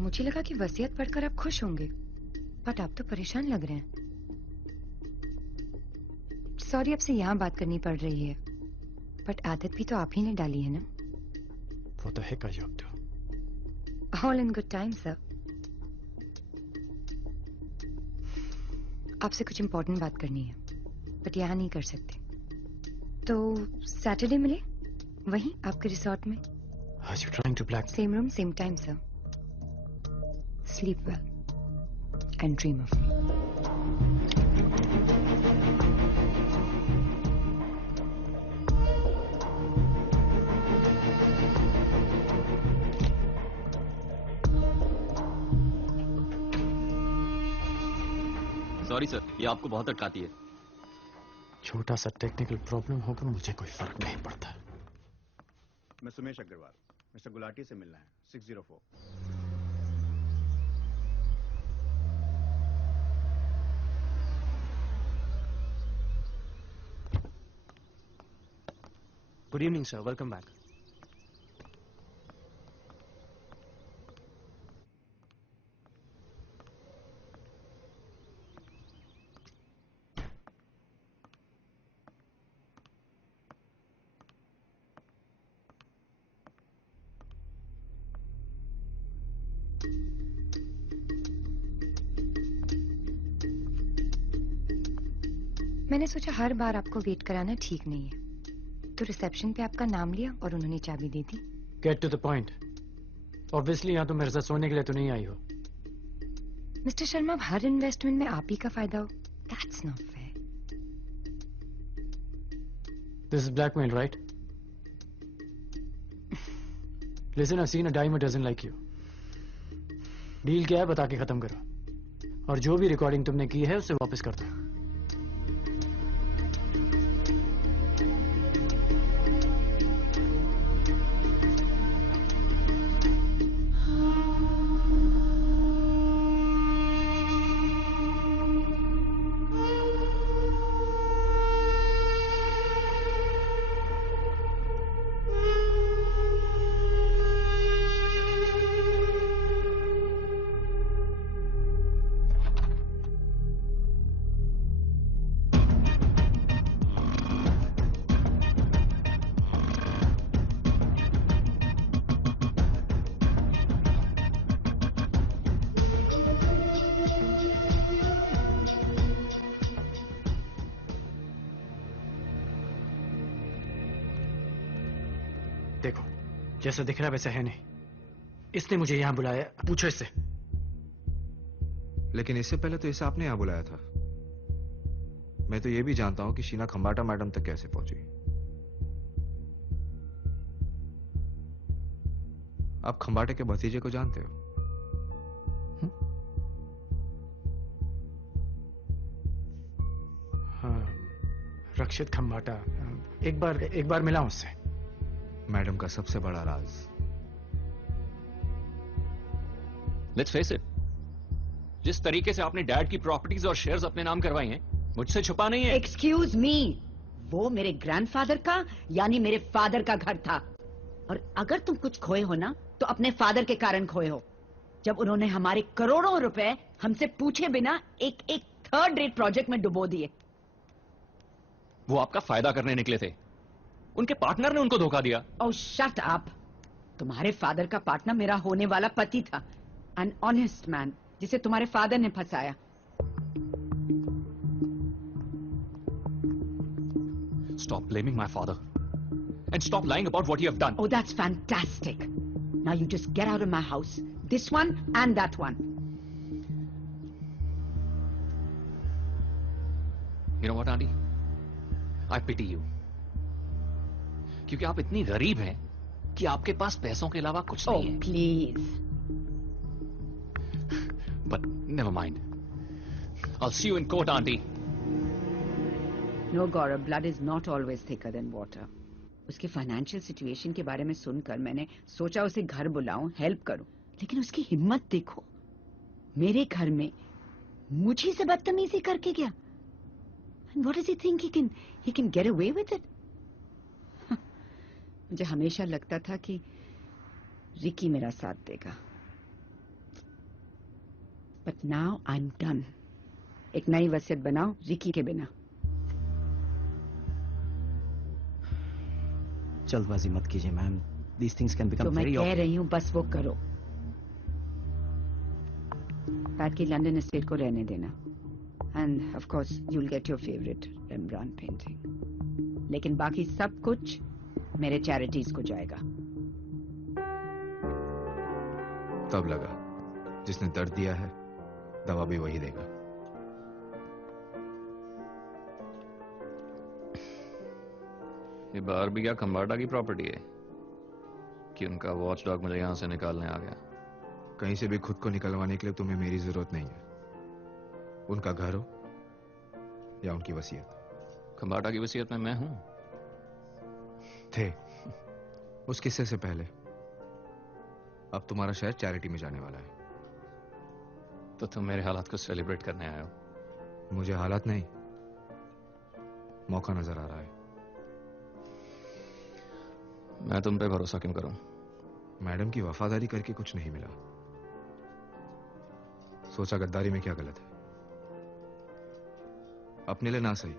मुझे लगा कि वसीयत पढ़कर आप खुश होंगे, बट आप तो परेशान लग रहे हैं। सॉरी आपसे यहाँ बात करनी पड़ रही है, बट आदत भी तो आप ही ने डाली है ना। What the heck are you up to? All in good time, sir. आपसे कुछ इम्पोर्टेंट बात करनी है, बट यहाँ नहीं कर सकते। तो सैटरडे मिले वहीं आपके रिसोर्ट में। Are you trying to black? Same room same time sir. Sleep well and dream of me. Sorry sir, ये आपको बहुत अटकाती है। छोटा सा टेक्निकल प्रॉब्लम होगा, मुझे कोई फर्क नहीं पड़ता। मैं सुमेश अग्रवाल, मिस्टर गुलाटी से मिलना है, 604। Good evening, sir. Welcome back. मैंने सोचा हर बार आपको वेट कराना ठीक नहीं है, तो रिसेप्शन पे आपका नाम लिया और उन्होंने चाबी दे दी। Get to the point. Obviously, यहाँ तो मेरे साथ सोने के लिए तो नहीं आई हो। मिस्टर शर्मा, हर इन्वेस्टमेंट में आप ही का फायदा हो, that's not fair. This is blackmail, right? Listen, I've seen a dime a dozen like you. Deal क्या है बता के खत्म करो, और जो भी रिकॉर्डिंग तुमने की है उसे वापस कर दो। देखो, जैसा दिख रहा है वैसा है नहीं। इसने मुझे यहां बुलाया, पूछो इससे। लेकिन इससे पहले तो इसे आपने यहां बुलाया था। मैं तो ये भी जानता हूं कि शीना खंबाटा मैडम तक कैसे पहुंची। आप खंबाटे के भतीजे को जानते हो? हाँ, रक्षित खंबाटा। एक बार मिला उससे। मैडम का सबसे बड़ा राज। लेट्स फेस इट, जिस तरीके से आपने डैड की प्रॉपर्टीज और शेयर्स अपने नाम करवाई हैं, मुझसे छुपा नहीं है। एक्सक्यूज मी, वो मेरे ग्रैंडफादर का यानी मेरे फादर का घर था, और अगर तुम कुछ खोए हो ना तो अपने फादर के कारण खोए हो, जब उन्होंने हमारे करोड़ों रुपए हमसे पूछे बिना एक एक थर्ड रेट प्रोजेक्ट में डुबो दिए। वो आपका फायदा करने निकले थे, उनके पार्टनर ने उनको धोखा दिया। ओह शट अप। तुम्हारे फादर का पार्टनर मेरा होने वाला पति था, एन ऑनेस्ट मैन जिसे तुम्हारे फादर ने फंसाया। Stop blaming my father and stop lying about what you have done. Oh, that's fantastic. Now you just get out of my house. This one and that one. You know what, Auntie? I pity you. क्योंकि आप इतनी गरीब हैं कि आपके पास पैसों के अलावा कुछ नहीं है। Oh, please. But never mind. I'll see you in court, Auntie. No, Gaurav, blood is not always thicker than water. उसकी फाइनेंशियल सिचुएशन के बारे में सुनकर मैंने सोचा उसे घर बुलाऊं, हेल्प करूं, लेकिन उसकी हिम्मत देखो, मेरे घर में मुझे से बदतमीजी करके गया। And what does he think he can get away with it? मुझे हमेशा लगता था कि रिकी मेरा साथ देगा, but now I'm done. एक नई वसीयत बनाओ रिकी के बिना। जल्दबाजी मत कीजिए ma'am, these things can become तो मैं very कह awkward. रही हूँ बस वो करो। पैट की लंदन एस्टेट को रहने देना, end of course you'll get your favorite Rembrandt painting. लेकिन बाकी सब कुछ मेरे चैरिटीज को जाएगा। तब लगा जिसने दर्द दिया है दवा भी वही देगा। ये बाहर भी क्या खंबाटा की प्रॉपर्टी है कि उनका वॉच डॉग मुझे यहां से निकालने आ गया? कहीं से भी खुद को निकलवाने के लिए तुम्हें मेरी जरूरत नहीं है। उनका घर हो या उनकी वसीयत। खंबाटा की वसीयत में मैं हूं। थे उस किस्से से पहले। अब तुम्हारा शेयर चैरिटी में जाने वाला है। तो तुम मेरे हालात को सेलिब्रेट करने आए हो? मुझे हालात नहीं, मौका नजर आ रहा है। मैं तुम पे भरोसा क्यों करूं? मैडम की वफादारी करके कुछ नहीं मिला, सोचा गद्दारी में क्या गलत है। अपने लिए ना सही,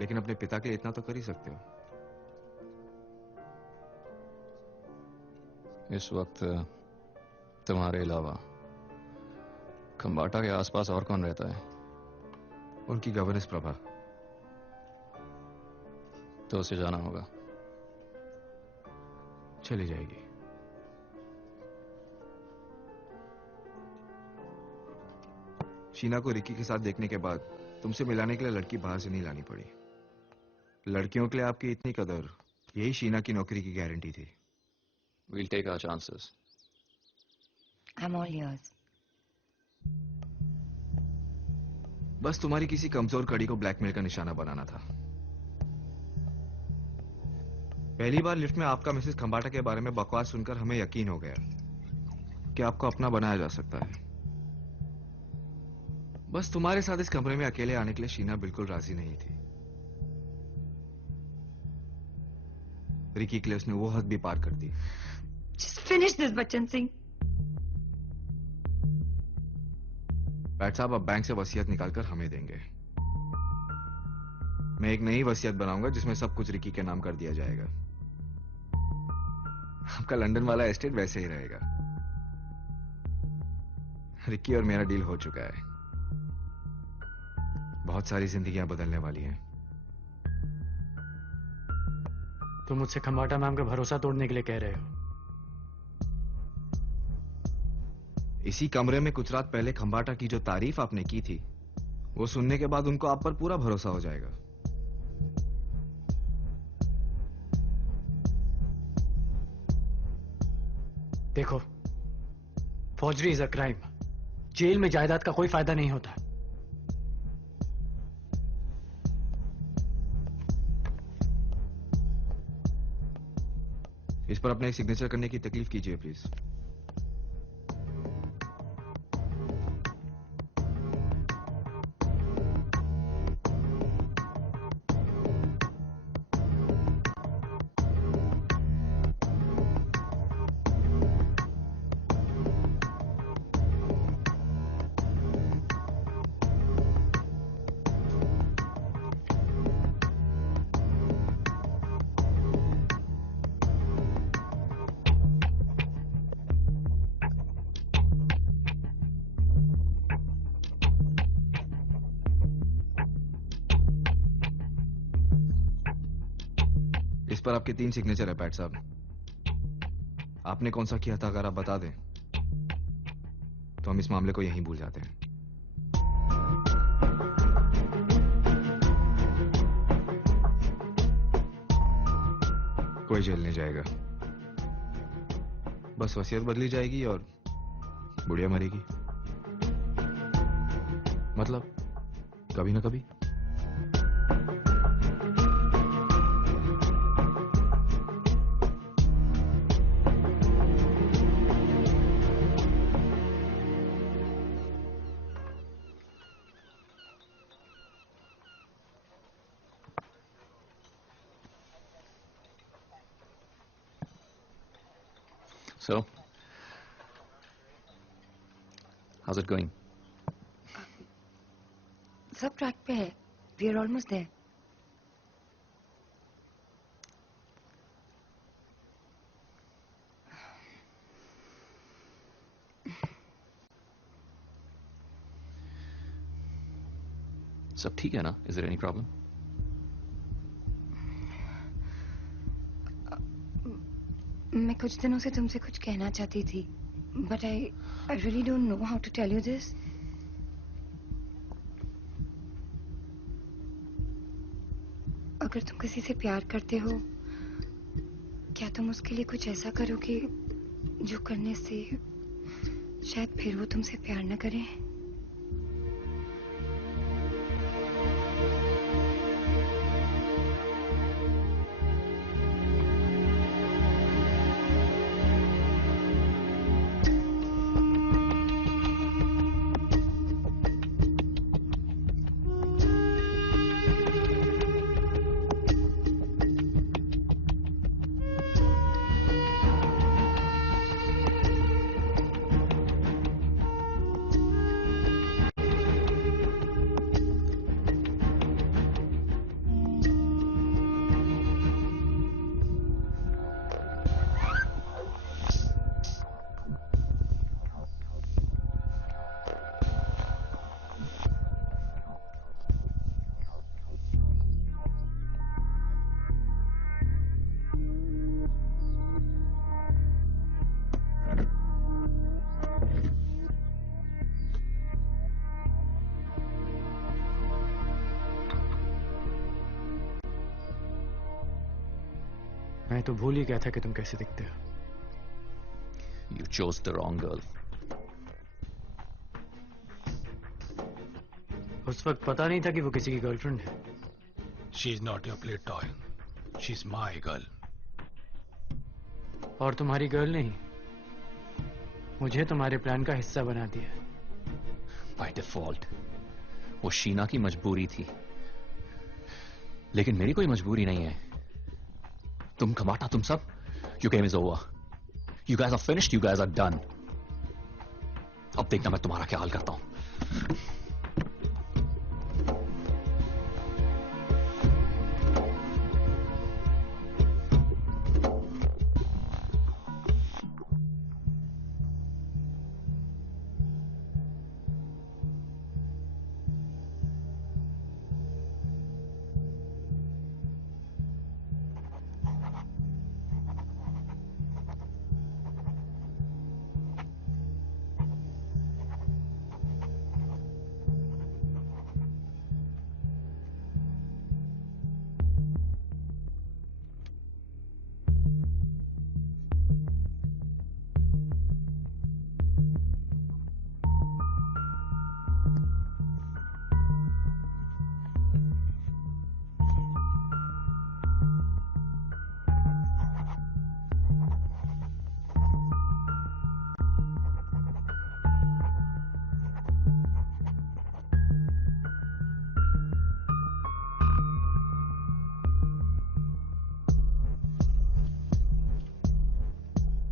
लेकिन अपने पिता के लिए इतना तो कर ही सकते हो। इस वक्त तुम्हारे अलावा खंबाटा के आसपास और कौन रहता है? उनकी गवर्नेंस प्रभा। तो उसे जाना होगा। चली जाएगी। शीना को रिकी के साथ देखने के बाद तुमसे मिलाने के लिए लड़की बाहर से नहीं लानी पड़ी। लड़कियों के लिए आपकी इतनी कदर, यही शीना की नौकरी की गारंटी थी। We'll take our chances. I'm all yours. बस तुम्हारी किसी कमजोर कड़ी को ब्लैकमेल का निशाना बनाना था। पहली बार लिफ्ट में आपका मिसेस खंबाटा के बारे में बकवास सुनकर हमें यकीन हो गया कि आपको अपना बनाया जा सकता है। बस तुम्हारे साथ इस कमरे में अकेले आने के लिए शीना बिल्कुल राजी नहीं थी। रिकी के लिए उसने वो हद भी पार कर दी। Just finish this, Bachchan Singh. PAT साहब अब बैंक से वसीयत निकालकर हमें देंगे। मैं एक नई वसीयत बनाऊंगा जिसमें सब कुछ रिकी के नाम कर दिया जाएगा। आपका लंदन वाला एस्टेट वैसे ही रहेगा। रिकी और मेरा डील हो चुका है। बहुत सारी जिंदगियां बदलने वाली हैं। तुम मुझसे खंबाटा मैम का भरोसा तोड़ने के लिए कह रहे हो? इसी कमरे में कुछ रात पहले खंबाटा की जो तारीफ आपने की थी, वो सुनने के बाद उनको आप पर पूरा भरोसा हो जाएगा। देखो, फौजरी इज अ क्राइम। जेल में जायदाद का कोई फायदा नहीं होता। इस पर अपने एक सिग्नेचर करने की तकलीफ कीजिए प्लीज। पर आपके 3 सिग्नेचर है पैट साहब। आपने कौन सा किया था अगर आप बता दें तो हम इस मामले को यहीं भूल जाते हैं। कोई जेल नहीं जाएगा, बस वसीयत बदली जाएगी और बुढ़िया मरेगी। मतलब कभी ना कभी। So, how's it going? सब ट्रैक पे है. We are almost there. सब ठीक है ना? Is there any problem? मैं कुछ दिनों से तुमसे कुछ कहना चाहती थी, but I really don't know how to tell you this. अगर तुम किसी से प्यार करते हो, क्या तुम उसके लिए कुछ ऐसा करोगे जो करने से शायद फिर वो तुमसे प्यार न करे? मैं तो भूल ही गया था कि तुम कैसे दिखते हो। You chose the wrong girl. उस वक्त पता नहीं था कि वो किसी की गर्लफ्रेंड है। She is not your play toy. She's my girl. और तुम्हारी गर्ल नहीं, मुझे तुम्हारे प्लान का हिस्सा बना दिया। By default, वो शीना की मजबूरी थी, लेकिन मेरी कोई मजबूरी नहीं है। तुम कमाटा, तुम सब, your game is over. You guys are finished. You guys are done. अब देखना मैं तुम्हारा क्या हाल करता हूं।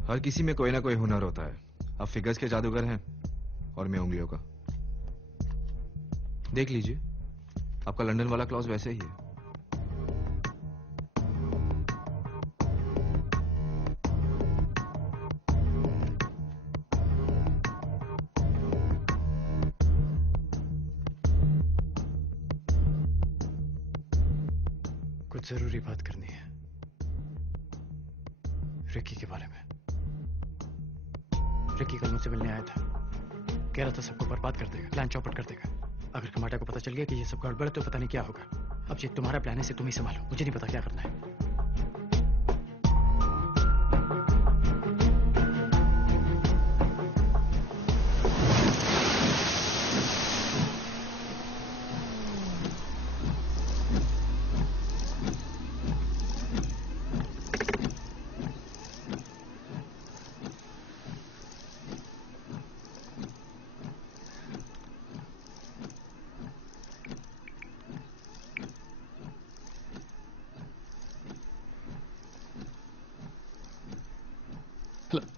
हर किसी में कोई ना कोई हुनर होता है। आप फिगर्स के जादूगर हैं और मैं उंगलियों का। देख लीजिए, आपका लंदन वाला क्लॉज वैसे ही है। कुछ जरूरी बात करनी है। रिकी के बारे में। रिकी कल मुझसे मिलने आया था, कह रहा था सबको बर्बाद कर देगा, प्लान चौपट कर देगा। अगर कमाटा को पता चल गया कि ये सब गड़बड़ है तो पता नहीं क्या होगा। अब ये तुम्हारा प्लान है, इसे तुम ही संभालो, मुझे नहीं पता क्या करना है।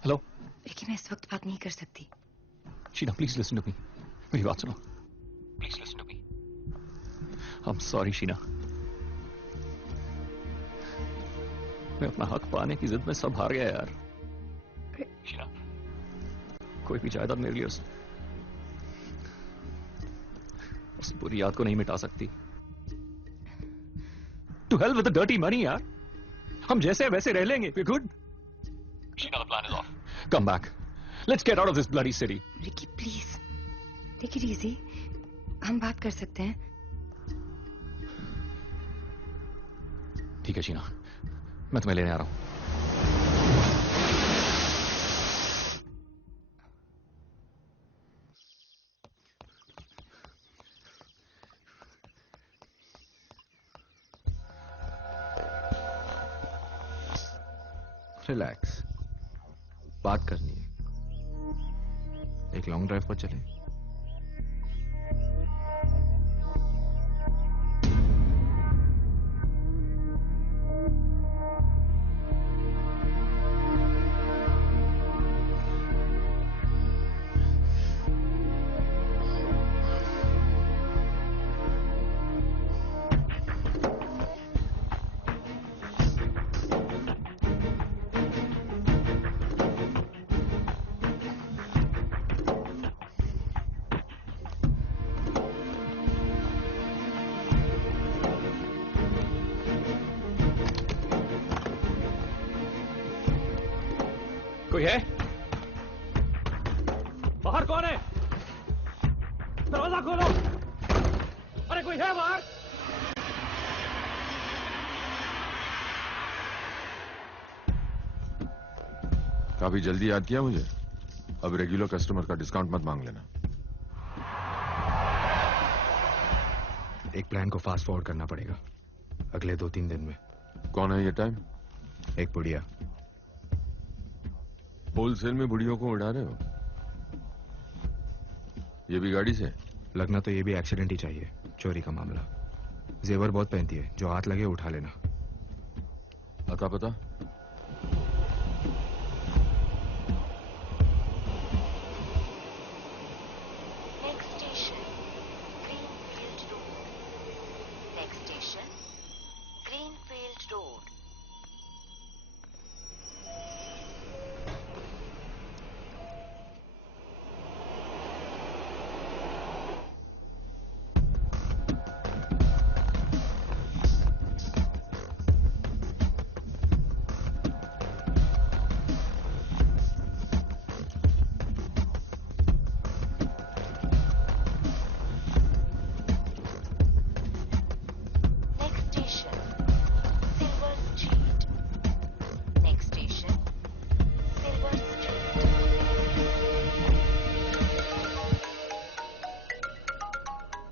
हेलो लेकिन मैं इस वक्त बात नहीं कर सकती। Sheena, please listen to me. मेरी बात सुनो, please listen to me. I am sorry Sheena, मैं अपना हक पाने की जिद में सब हार गया यार। शीना, कोई भी जायदाद मेरे लिए उस बुरी याद को नहीं मिटा सकती। To hell with the dirty money यार, हम जैसे हैं वैसे रह लेंगे। We good. Sheena, the plan is off. Come back. Let's get out of this bloody city. Ricky please, take it easy. हम बात कर सकते हैं। ठीक है शीना, मैं तुम्हें लेने आ रहा हूं। रिलैक्स, बात करनी है। एक लॉन्ग ड्राइव पर चलें। कोई है? बाहर कौन है? दरवाजा खोलो। अरे कोई है बाहर? काफी जल्दी याद किया मुझे। अब रेगुलर कस्टमर का डिस्काउंट मत मांग लेना। एक प्लान को फास्ट फॉरवर्ड करना पड़ेगा अगले 2-3 दिन में। कौन है ये टाइम? एक बुढ़िया। होलसेल में बुढ़ियों को उड़ा रहे हो? ये भी गाड़ी से? लगना तो ये भी एक्सीडेंट ही चाहिए। चोरी का मामला। जेवर बहुत पहनती है, जो हाथ लगे उठा लेना। अता पता?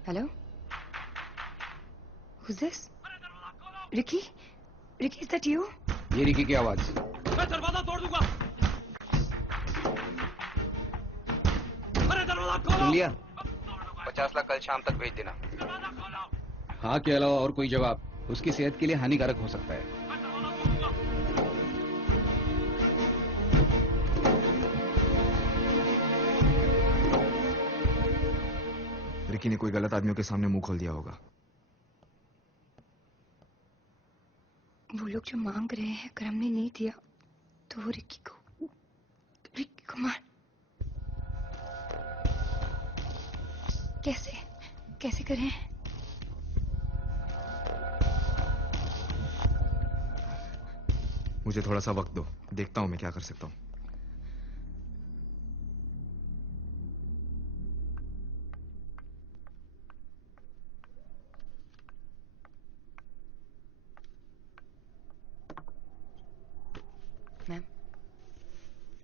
Hello, who's this? Ricky, Ricky, is that you? ये रिकी की आवाज। मैं दरवाजा तोड़ दूंगा। अरे दरवाजा खोलो। सुन लिया? 50 लाख कल शाम तक भेज देना। हाँ के अलावा और कोई जवाब उसकी सेहत के लिए हानिकारक हो सकता है। रिकी ने कोई गलत आदमियों के सामने मुंह खोल दिया होगा। वो लोग जो मांग रहे हैं, अगर हमने नहीं दिया तो वो रिकी को मार। कैसे करें? मुझे थोड़ा सा वक्त दो, देखता हूं मैं क्या कर सकता हूं। मैम,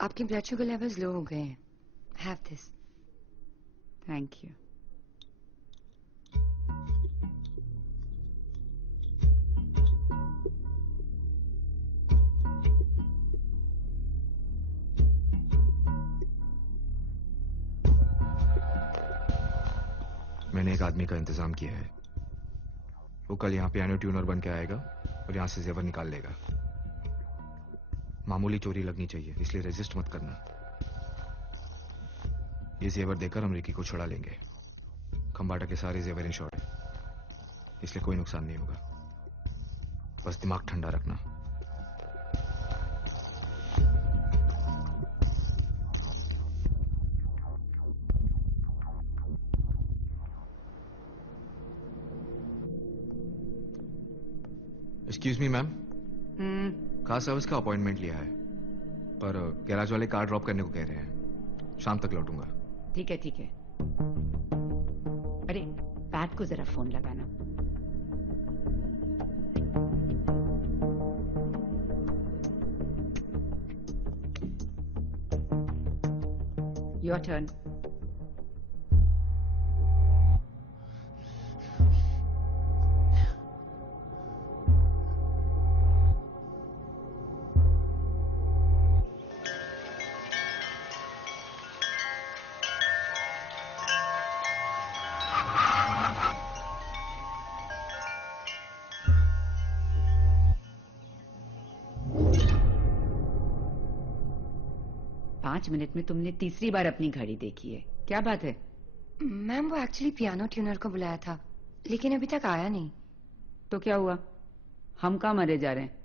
आपके ब्लड शुगर लेवल्स लो हो गए हैं। Have this. Thank you. मैंने एक आदमी का इंतजाम किया है। वो कल यहाँ पियानो ट्यूनर बन के आएगा और यहाँ से जेवर निकाल लेगा। मामूली चोरी लगनी चाहिए, इसलिए रेजिस्ट मत करना। ये जेवर देकर हम रिकी को छुड़ा लेंगे। खंबाटा के सारे जेवर इंश्योर्ड हैं, इसलिए कोई नुकसान नहीं होगा। बस दिमाग ठंडा रखना। Excuse me ma'am, car service का अपॉइंटमेंट लिया है, पर गैराज वाले कार ड्रॉप करने को कह रहे हैं। शाम तक लौटूंगा। ठीक है ठीक है। अरे पैट को जरा फोन लगाना। Your turn. पांच मिनट में तुमने तीसरी बार अपनी घड़ी देखी है, क्या बात है? मैम, वो एक्चुअली पियानो ट्यूनर को बुलाया था, लेकिन अभी तक आया नहीं। तो क्या हुआ? हम कहाँ मरे जा रहे हैं?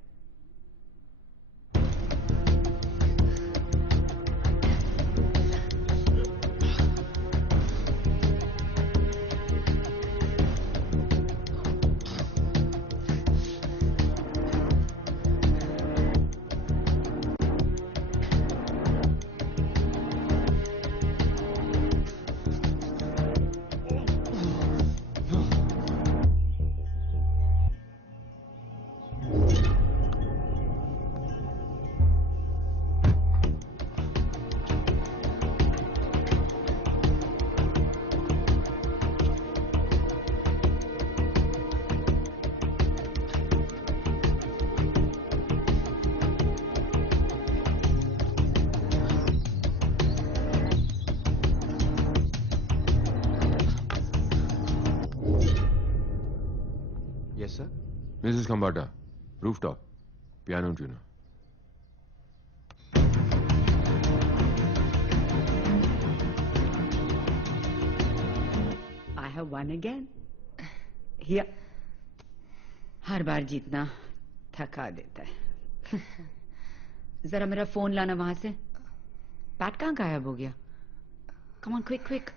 Yes, sir. Mrs. Kambata, rooftop, piano tuner. I have won again. Here. हर बार जीतना थका देता है। जरा मेरा फोन लाना वहां से। पैट कहाँ गायब हो गया? Come on, quick, quick.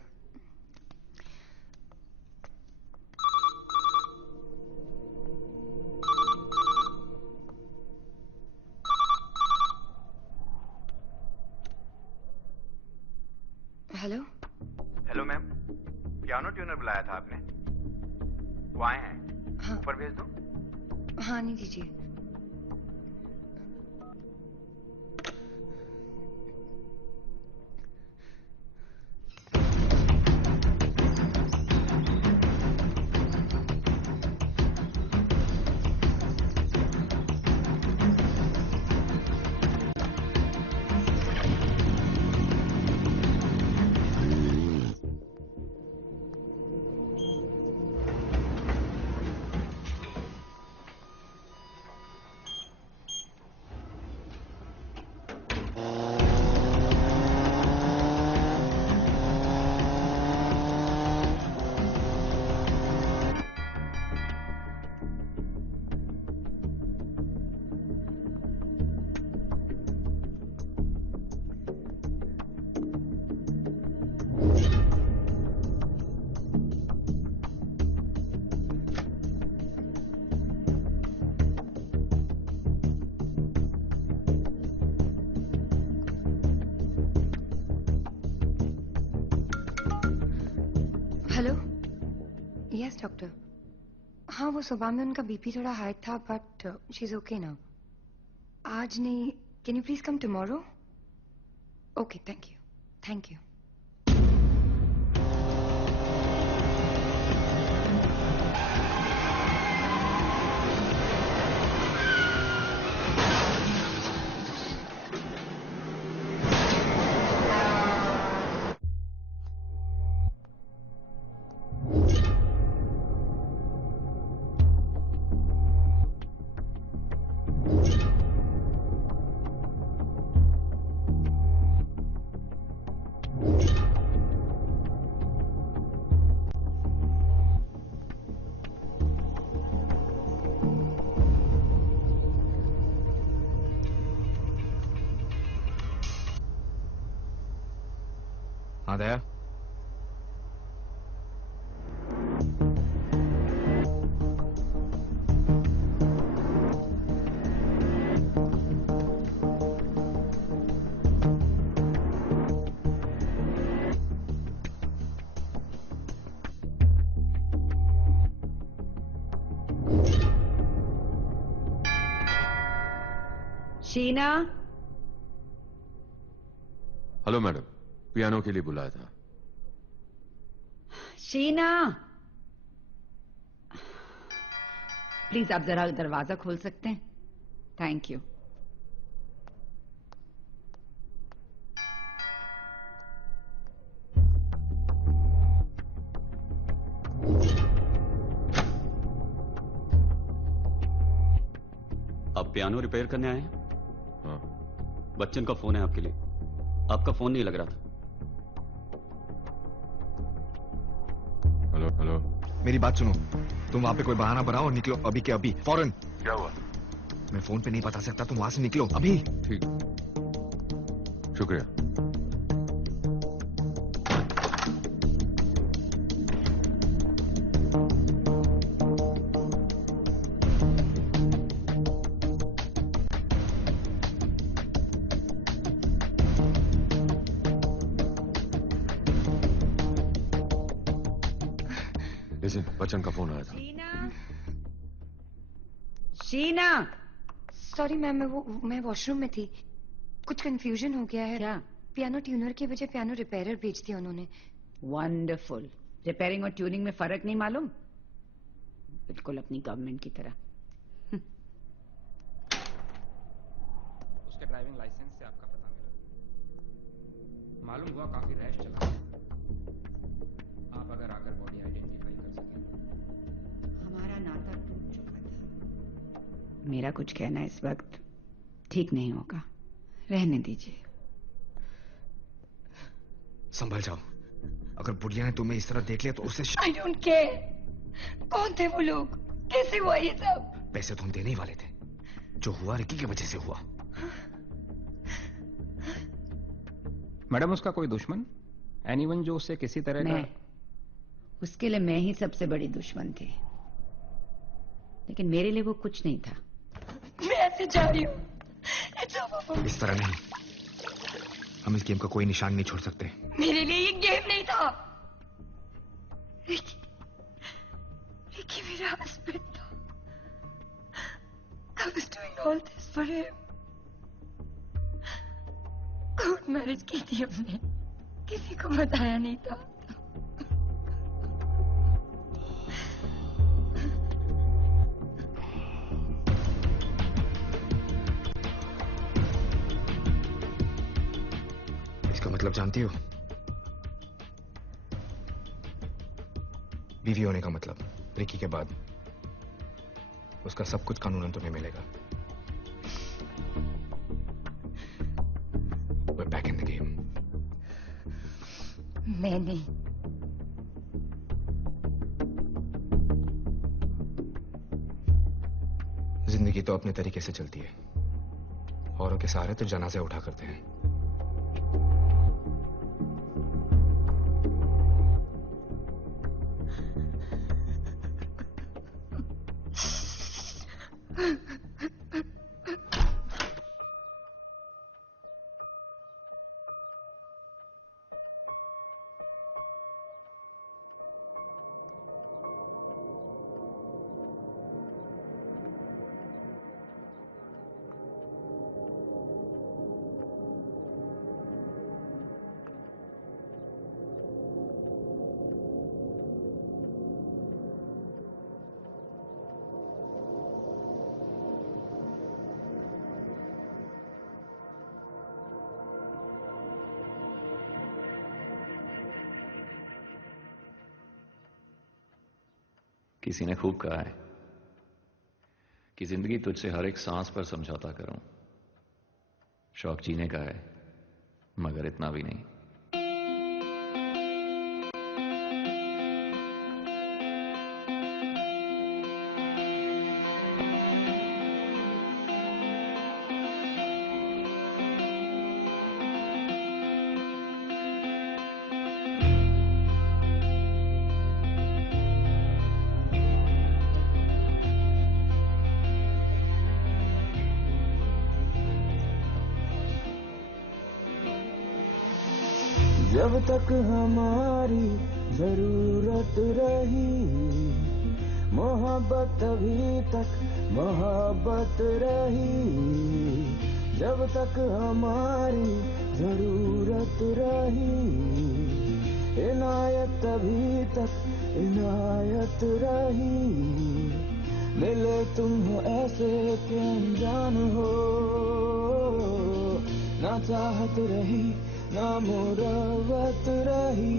Hello. Hello ma'am, piano tuner बुलाया था आपने? वो आए हैं। हाँ। ऊपर भेज दो। हाँ, नहीं दीजिए। हेलो यस डॉक्टर हाँ वो सुबह में उनका बीपी थोड़ा हाई था but she is okay now आज नहीं can you please come tomorrow okay thank you हाँ दया शीना हेलो मैडम पियानो के लिए बुलाया था शीना प्लीज आप जरा दरवाजा खोल सकते हैं थैंक यू आप पियानो रिपेयर करने आए हैं हाँ बच्चन का फोन है आपके लिए आपका फोन नहीं लग रहा था हेलो हेलो मेरी बात सुनो तुम वहां पे कोई बहाना बनाओ और निकलो अभी के अभी फौरन क्या हुआ मैं फोन पे नहीं बता सकता तुम वहां से निकलो अभी ठीक शुक्रिया लिसन बच्चन का फोन आया था शीना सॉरी मैम मैं वॉशरूम में थी कुछ कंफ्यूजन हो गया है क्या पियानो ट्यूनर की बजाय पियानो रिपेयरर भेज दिया उन्होंने वंडरफुल रिपेयरिंग और ट्यूनिंग में फर्क नहीं मालूम बिल्कुल अपनी गवर्नमेंट की तरह उसके ड्राइविंग लाइसेंस से आपका पता मिला मालूम हुआ काफी रैश चला आप अगर आकर बॉडी आइडेंटिफाई कर सकें हमारा नाता टूट चुका था मेरा कुछ कहना इस वक्त ठीक नहीं होगा रहने दीजिए संभल जाओ अगर बुढ़िया ने तुम्हें इस तरह देख लिया तो उसे आई डोंट केयर कौन थे वो लोग कैसे हुआ ये सब पैसे तो हम देने ही वाले थे जो हुआ रिकी की वजह से हुआ मैडम उसका कोई दुश्मन एनीवन जो उससे किसी तरह मैं उसके लिए मैं ही सबसे बड़ी दुश्मन थी लेकिन मेरे लिए वो कुछ नहीं था मैं ऐसे जा रही हूँ इस तरह नहीं हम इस गेम का कोई निशान नहीं छोड़ सकते मेरे लिए ये गेम नहीं था रिकी मेरा हस्बैंड था I was doing all this for him court marriage की थी हमने किसी को बताया नहीं था इसका मतलब जानती हो बीवी होने का मतलब रिकी के बाद उसका सब कुछ कानूनन तुम्हें मिलेगा We're back in the game. मैं नहीं जिंदगी तो अपने तरीके से चलती है औरों के सहारे तो जनाजे उठा करते हैं किसी ने खूब कहा है कि जिंदगी तुझसे हर एक सांस पर समझौता करूं। शौक जीने का है, मगर इतना भी नहीं। जब तक हमारी जरूरत रही, मोहब्बत तभी तक मोहब्बत रही। जब तक हमारी जरूरत रही, इनायत तभी तक इनायत रही। मिले तुम हो ऐसे कि अनजान हो, ना चाहत रही ना मुरवत रही।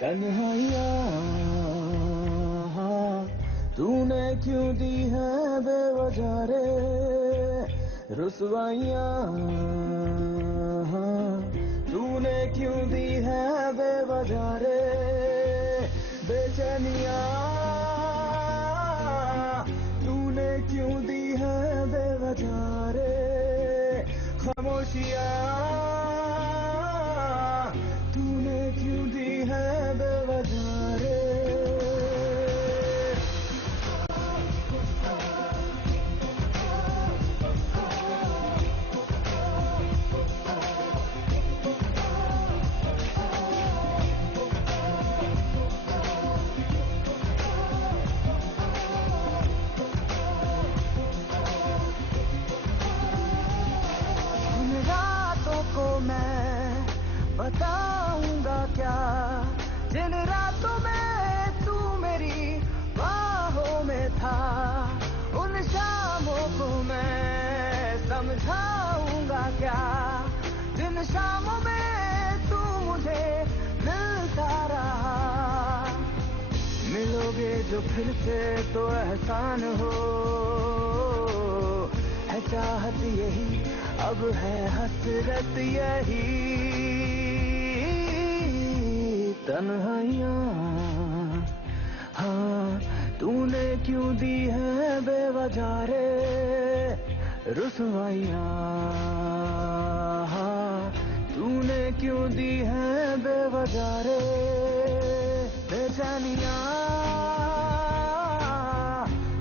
तन्हाइयाँ तूने क्यों दी है बेवजह रे, रुसवाइयाँ तूने क्यों दी है बेवजह रे। बेचैनियाँ तूने क्यों दी है बेवजह रे। खामोशियाँ तूने क्यों दी है बेवजह रे। बताऊंगा क्या जिन रातों में तू मेरी बाहों में था। उन शामों को मैं समझाऊंगा क्या, जिन शामों में तू मुझे मिलता रहा। मिलोगे जो फिर से तो एहसान हो, है चाहत यही अब है हसरत यही। तन्हाइयाँ हाँ तूने क्यों दी है बेवजह रे। रुसवाइयाँ हाँ तूने क्यों दी है बेवजह रे। बेचैनियाँ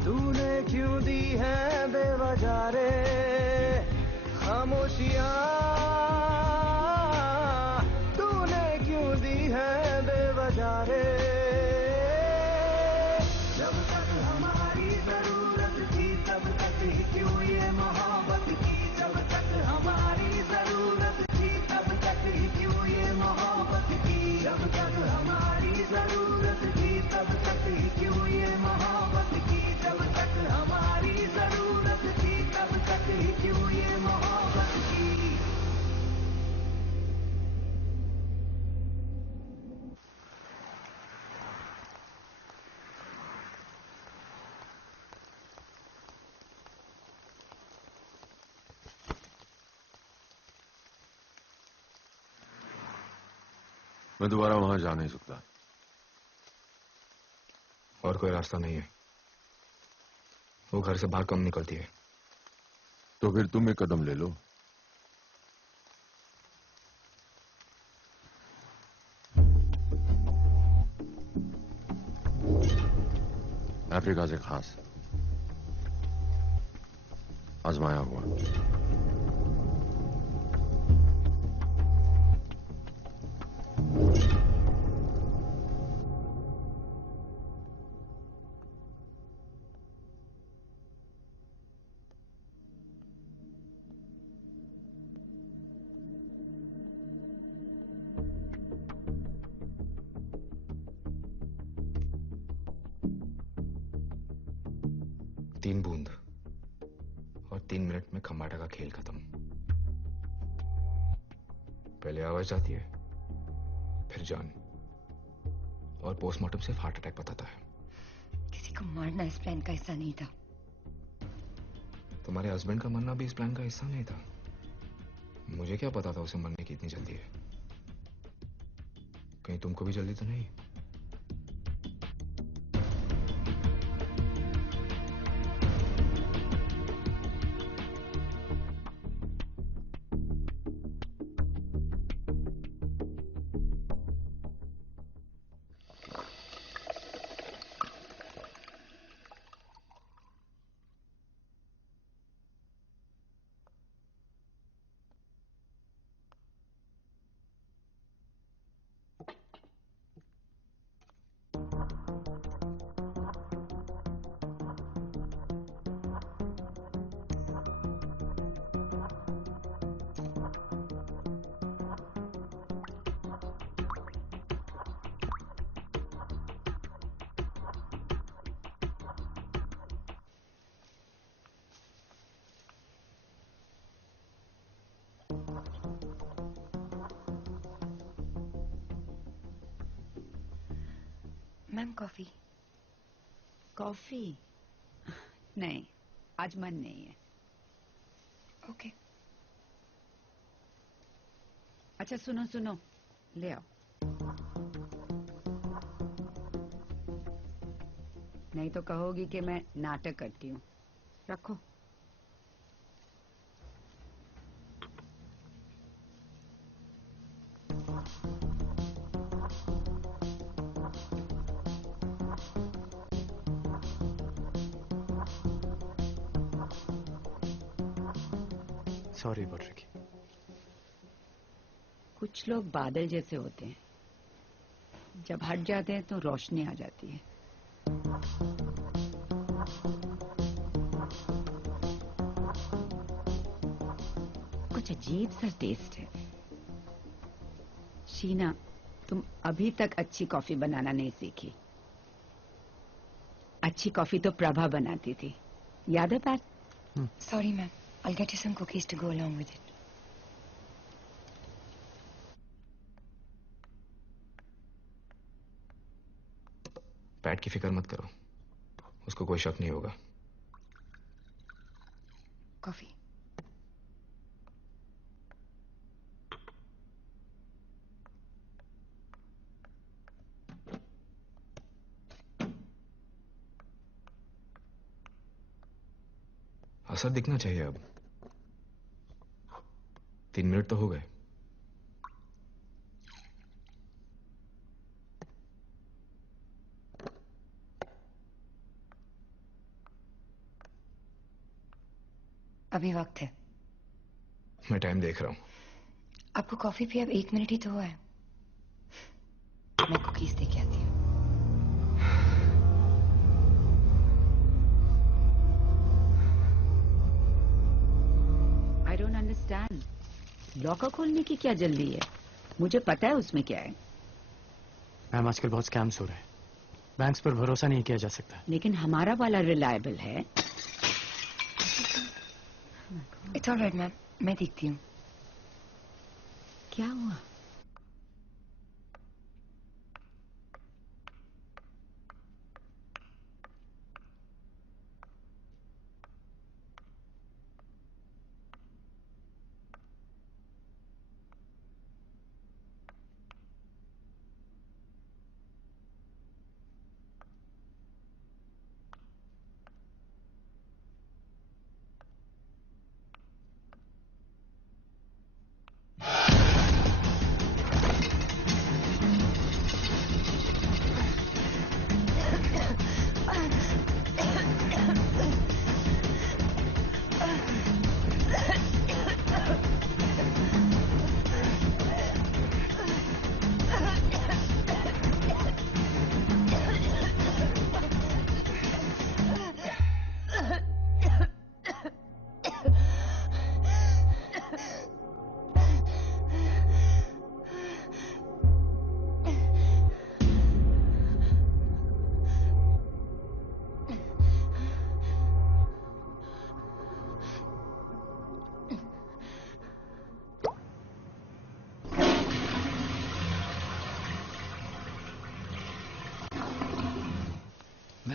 तूने क्यों दी है बेवजह रे। खामोशियाँ तूने क्यों दी है बेवजह रे। जब तक हमारी जरूरत थी तब तक ही क्यों ये मोहब्बत की। जब तक हमारी जरूरत थी तब तक ही क्यों ये मोहब्बत की। जब तक हमारी जरूरत थी तब तक ही क्यों ये मोहब्बत की। जब तक हमारी जरूरत थी तब तक ही क्यों ये मोहब्बत की। मैं दोबारा वहां जा नहीं सकता। और कोई रास्ता नहीं है। वो घर से बाहर कम निकलती है। तो फिर तुम एक कदम ले लो। अफ्रीका से खास आजमाया हुआ। तीन बूंद और 3 मिनट में खम्बाटा का खेल खत्म। पहले आवाज आती है, फिर जान, और पोस्टमार्टम सिर्फ हार्ट अटैक बताता है। किसी को मारना इस प्लान का हिस्सा नहीं था। तुम्हारे हस्बैंड का मरना भी इस प्लान का हिस्सा नहीं था। मुझे क्या पता था उसे मरने की इतनी जल्दी है। कहीं तुमको भी जल्दी तो नहीं? Ma'am coffee. कॉफी? नहीं, आज मन नहीं है। ओके। अच्छा सुनो सुनो, ले आओ। नहीं तो कहोगी कि मैं नाटक करती हूँ। रखो। सॉरी बटरकी। कुछ लोग बादल जैसे होते हैं, जब हट जाते हैं तो रोशनी आ जाती है। कुछ अजीब सा टेस्ट है। शीना, तुम अभी तक अच्छी कॉफी बनाना नहीं सीखी। अच्छी कॉफी तो प्रभा बनाती थी, याद है PAT? Sorry, ma'am. I'll get you some cookies to go along with it. PAT की फिक्र मत करो, उसको कोई शक नहीं होगा। Coffee. असर दिखना चाहिए अब। 3 मिनट तो हो गए। अभी वक्त है। मैं टाइम देख रहा हूं। आपको कॉफी पिए अब 1 मिनट ही तो हुआ है। मैं कुकीज देके आती हूँ। I don't understand. लॉकर खोलने की क्या जल्दी है? मुझे पता है उसमें क्या है। मैम आजकल बहुत स्कैम्स हो रहे हैं, बैंक्स पर भरोसा नहीं किया जा सकता। लेकिन हमारा वाला रिलायबल है। It's all right, मैम, मैं देखती हूँ। क्या हुआ?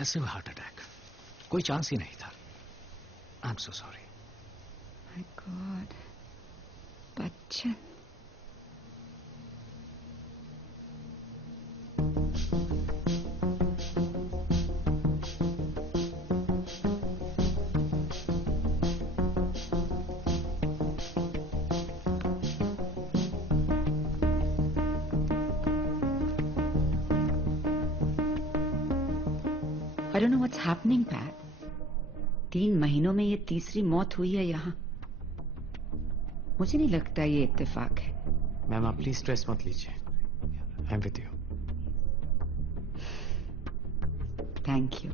मैसिव हार्ट अटैक, कोई चांस ही नहीं था। I am so sorry. My God, Bachchan. I don't know what's happening, Pat. 3 महीनों में ये तीसरी मौत हुई है यहाँ। मुझे नहीं लगता ये इत्तेफाक है। मैम आप प्लीज स्ट्रेस मत लीजिए। I am with you. Thank you.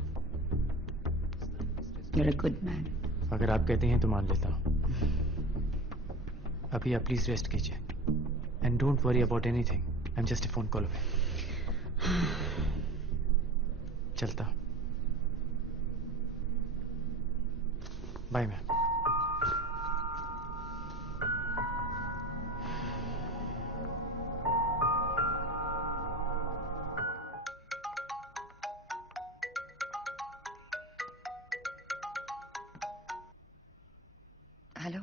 You're a good man. अगर आप कहते हैं तो मान लेता हूँ। अभी आप प्लीज रेस्ट कीजिए and don't worry about anything. I am just a phone call away. चलता हूँ। Bye ma'am. Hello.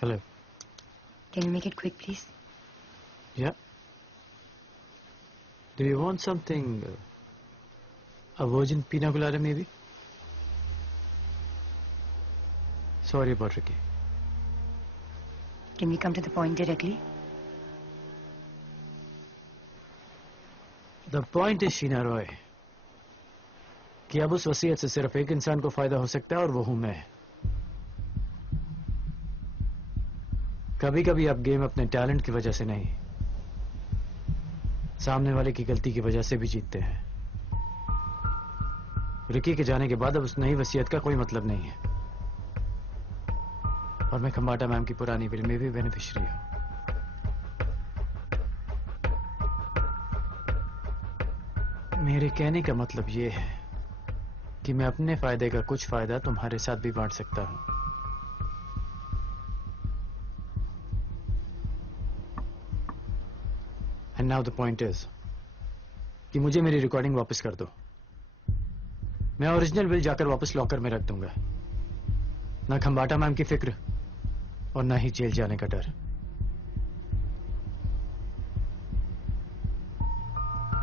Hello. Can you make it quick, please? Yeah. Do you want something? A virgin pina colada, maybe? Sorry about Ricky. Can we come to the point directly? The point is, Sheena Roy, कि अब उस वसीयत से सिर्फ एक इंसान को फायदा हो सकता है और वो हूं मैं। कभी कभी आप गेम अपने टैलेंट की वजह से नहीं, सामने वाले की गलती की वजह से भी जीतते हैं। रिकी के जाने के बाद अब उस नई वसीयत का कोई मतलब नहीं है और मैं खम्बाटा मैम की पुरानी विल में भी बेनिफिशियरी हूं। मेरे कहने का मतलब यह है कि मैं अपने फायदे का कुछ फायदा तुम्हारे साथ भी बांट सकता हूं। And now the point is कि मुझे मेरी रिकॉर्डिंग वापस कर दो। मैं ओरिजिनल बिल जाकर वापस लॉकर में रख दूंगा। ना खम्बाटा मैम की फिक्र और ना ही जेल जाने का डर।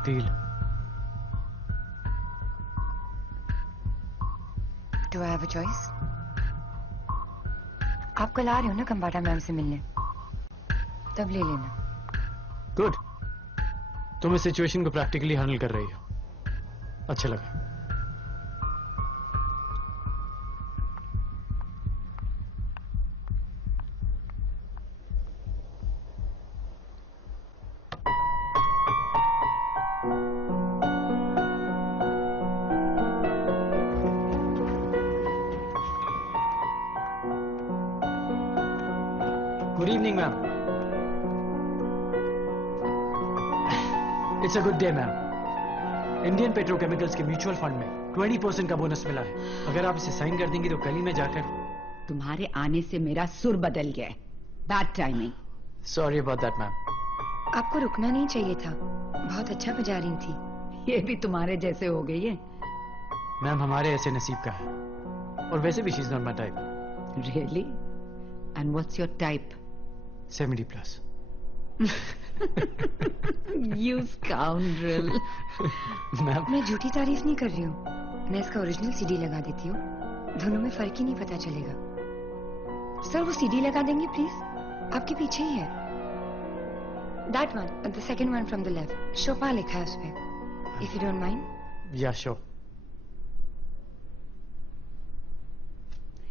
Deal? Do I have a choice? आप कल आ रहे हो ना खम्बाटा मैम से मिलने, तब ले लेना। गुड, तुम इस सिचुएशन को प्रैक्टिकली हैंडल कर रही हो, अच्छा लगा। Good evening ma'am. It's a good day ma'am. Indian petrochemicals के म्यूचुअल फंड में 20% का बोनस मिला है। अगर आप इसे साइन कर देंगी तो कल ही मैं जाकर। तुम्हारे आने से मेरा सुर बदल गया है। Bad timing. Sorry about that ma'am. आपको रुकना नहीं चाहिए था, बहुत अच्छा बजा रही थी। ये भी तुम्हारे जैसे हो गई है। मैम हमारे ऐसे नसीब का है और वैसे भी she is not my type. Really? And what's your type? 70+। You scoundrel. Ma'am मैं झूठी तारीफ नहीं कर रही हूँ, मैं इसका ओरिजिनल सीडी लगा देती हूँ, दोनों में फर्क ही नहीं पता चलेगा। सर वो सीडी लगा देंगे प्लीज? आपके पीछे ही है। That one, the second one from the left. शोपा लिखा है उसपे। If you don't mind. Yeah, sure.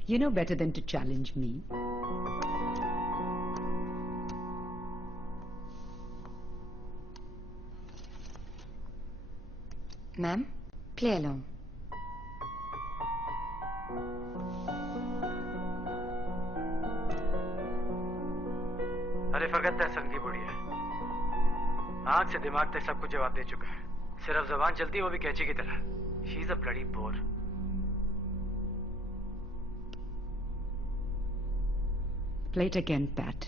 You know better than to challenge me. Ma'am, play along. फकत तहसन की बुढ़िया आंख से दिमाग तक सब कुछ जवाब दे चुका है। सिर्फ जबान चलती है वो भी कैची की तरह। She is a bloody bore. Play it again, Pat.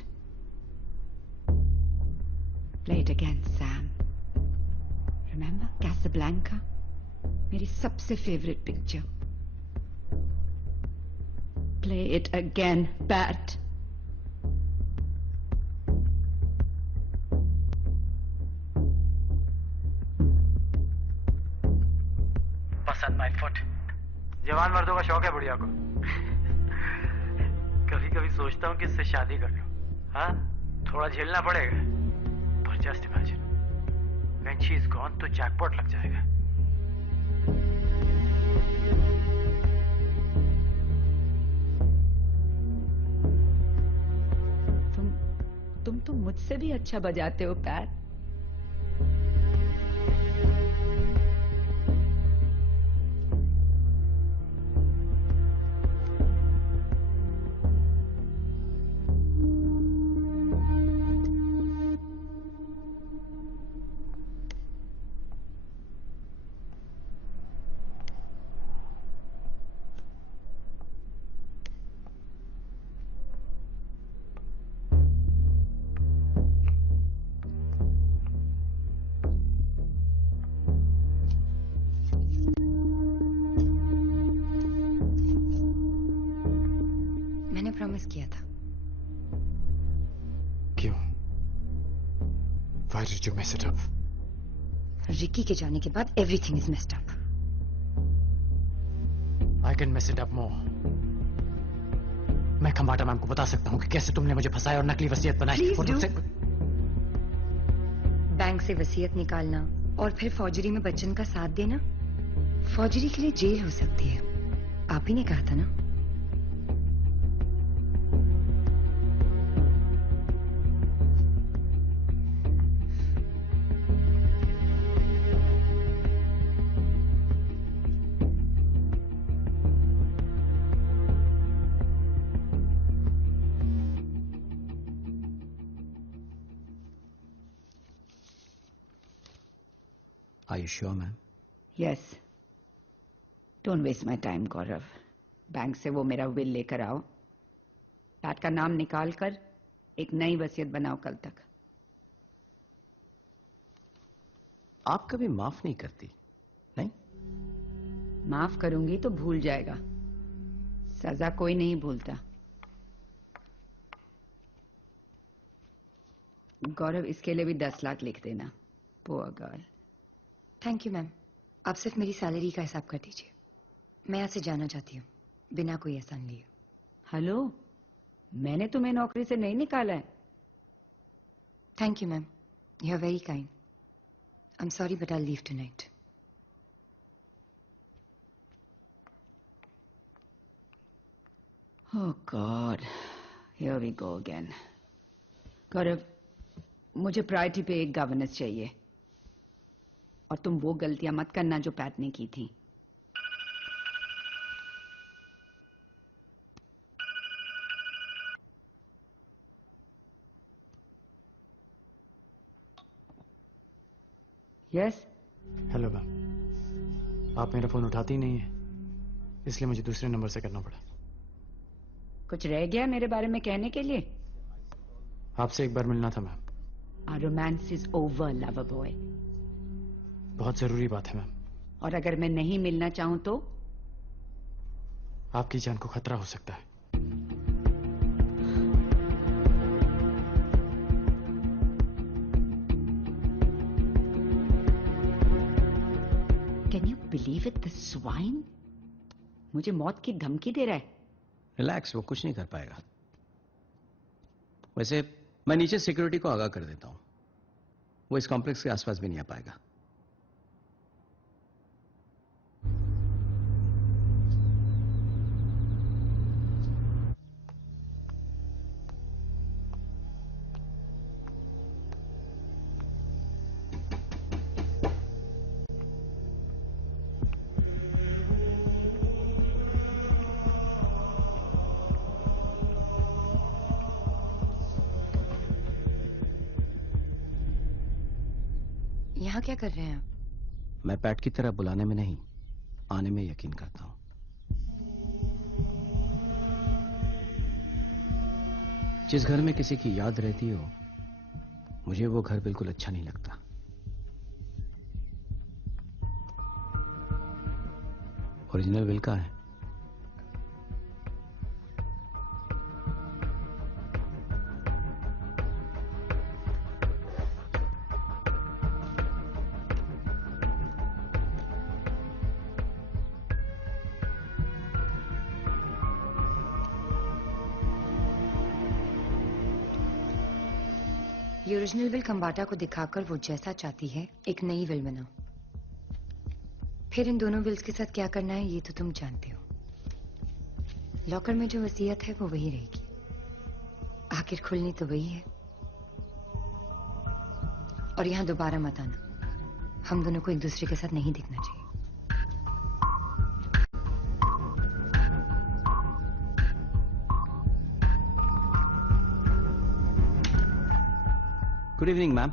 Play it again, Sam. Remember Casablanca? मेरी सबसे favourite picture. Play it again, Pat. पसंद माय फुट। जवान मर्दों का शौक है बुढ़िया को। कभी कभी सोचता हूँ कि इससे शादी कर लूं। हाँ, थोड़ा झेलना पड़ेगा, पर just imagine when she is gone तो जैकपॉट लग जाएगा। तुम तो मुझसे भी अच्छा बजाते हो, पैट। प्रॉमिस किया था। क्यों? Why did you mess it up? Ricky के जाने के बाद everything is messed up. I can mess it up more. मैं खम्बाटा मैम को बता सकता हूँ कि कैसे तुमने मुझे फंसाया और नकली वसीयत बनाई। Please do. बैंक से वसीयत निकालना और फिर फौजरी में बच्चन का साथ देना, फौजरी के लिए जेल हो सकती है। आप ही ने कहा था ना। Are you sure, ma'am? Yes. Don't waste my time, Gaurav. Bank से वो मेरा विल लेकर आओ। पैट का नाम निकाल कर एक नई वसीयत बनाओ कल तक। आप कभी माफ नहीं करती, नहीं? माफ करूंगी तो भूल जाएगा। सजा कोई नहीं भूलता। गौरव, इसके लिए भी 10 लाख लिख देना। Poor girl. Thank you ma'am. आप सिर्फ मेरी सैलरी का हिसाब कर दीजिए। मैं यहाँ से जाना चाहती हूँ बिना कोई एहसान लिए। हेलो, मैंने तुम्हें नौकरी से नहीं निकाला है। Thank you ma'am, you are very kind. I am sorry but I leave tonight. Oh God, here we go again. Gaurav, मुझे प्रायोरिटी पे एक गवर्नेंस चाहिए और तुम वो गलतियां मत करना जो पैट ने की थी। यस। हेलो मैम, आप मेरा फोन उठाती ही नहीं है, इसलिए मुझे दूसरे नंबर से करना पड़ा। कुछ रह गया मेरे बारे में कहने के लिए? आपसे एक बार मिलना था ma'am. Our romance is over, lover boy. बहुत जरूरी बात है मैम। और अगर मैं नहीं मिलना चाहूं तो? आपकी जान को खतरा हो सकता है। Can you believe it, the swine? मुझे मौत की धमकी दे रहा है। रिलैक्स, वो कुछ नहीं कर पाएगा। वैसे मैं नीचे सिक्योरिटी को आगाह कर देता हूं, वो इस कॉम्प्लेक्स के आसपास भी नहीं आ पाएगा। यहाँ क्या कर रहे हैं आप? मैं पैट की तरह बुलाने में नहीं, आने में यकीन करता हूं। जिस घर में किसी की याद रहती हो, मुझे वो घर बिल्कुल अच्छा नहीं लगता। ओरिजिनल विल कहाँ है? ये ओरिजिनल विल खम्बाटा को दिखाकर वो जैसा चाहती है एक नई विल बनाओ। फिर इन दोनों विल्स के साथ क्या करना है ये तो तुम जानते हो। लॉकर में जो वसीयत है वो वही रहेगी, आखिर खुलनी तो वही है। और यहाँ दोबारा मत आना, हम दोनों को एक दूसरे के साथ नहीं दिखना चाहिए। Good evening ma'am.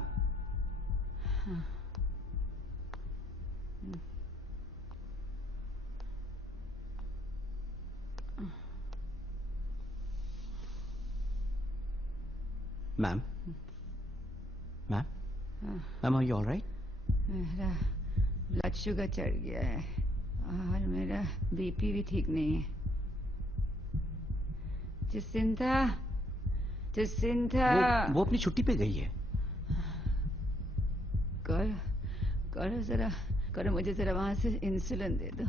Ma'am ma'am ma'am, are you all right? मेरा ब्लड शुगर चढ़ गया है और मेरा बीपी भी ठीक नहीं है। Jacinta, Jacinta. वो अपनी छुट्टी पे गई है। करो जरा, करो मुझे जरा वहां से इंसुलिन दे दो।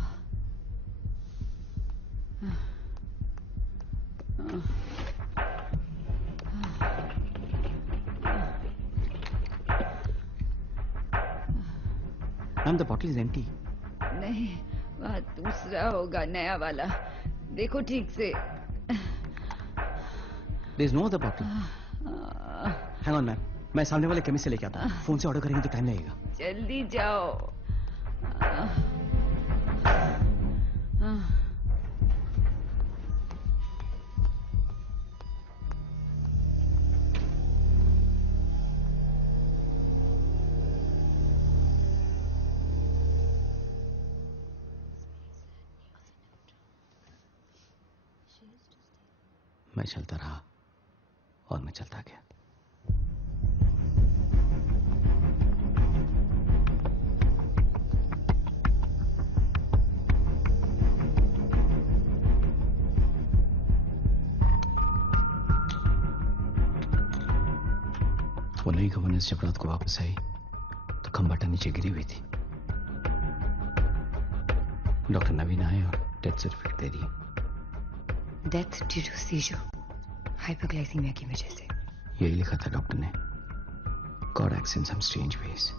Ma'am, the bottle is empty. नहीं, वह दूसरा होगा, नया वाला। देखो ठीक से। There is no other bottle. Hang on ma'am, मैं सामने वाले केमिस्ट से लेके आता हूँ। फोन से ऑर्डर करेंगे तो टाइम लगेगा। जल्दी जाओ। मैं चलता रहा और मैं चलता गया। वो नई गवर्नेंस जब रात को वापस आई तो खम्बाटा नीचे गिरी हुई थी। डॉक्टर नवीन आए और डेथ सर्टिफिकेट दे दिए। Death due to seizure, hyperglycaemia की वजह से। यही लिखा था डॉक्टर ने। God acts in some strange ways.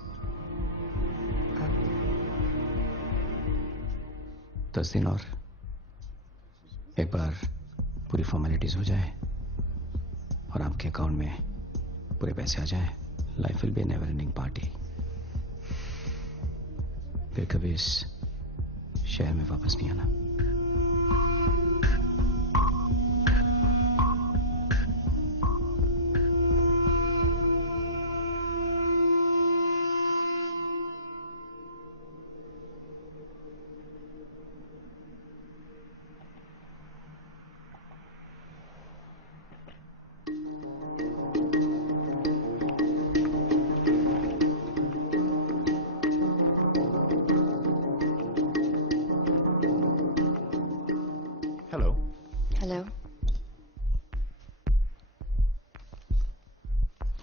10 दिन और, एक बार पूरी फॉर्मेलिटीज हो जाए और आपके अकाउंट में पूरे पैसे आ जाए, life will be never ending party. फिर कभी इस शहर में वापस नहीं आना।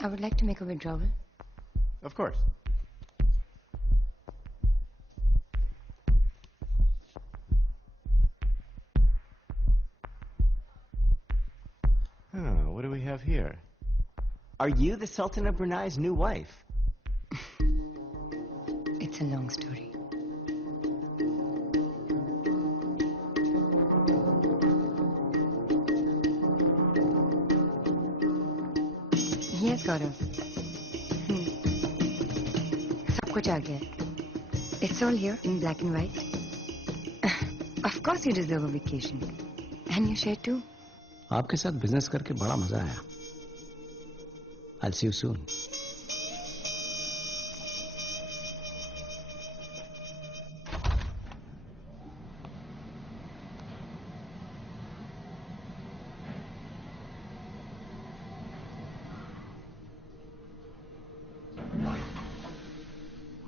I would like to make a withdrawal. Of course. What do we have here? Are you the Sultan of Brunei's new wife? It's a long story. Yes, Gaurav. सब कुछ आ गया है. It's all here in black and white. Of course you deserve a vacation. And your share too. आपके साथ बिजनेस करके बड़ा मजा आया. I'll see you soon.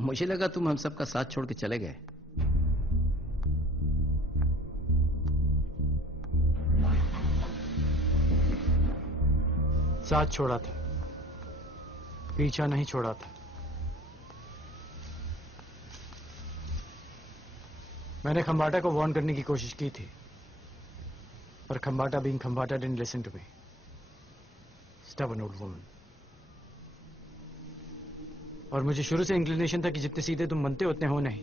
मुझे लगा तुम हम सबका साथ छोड़ के चले गए। साथ छोड़ा था, पीछा नहीं छोड़ा था। मैंने खंबाटा को वार्न करने की कोशिश की थी, पर Khambata being Khambata didn't listen to me. Stubborn old woman. और मुझे शुरू से इंक्लिनेशन था कि जितने सीधे तुम बनते हो उतने हो नहीं,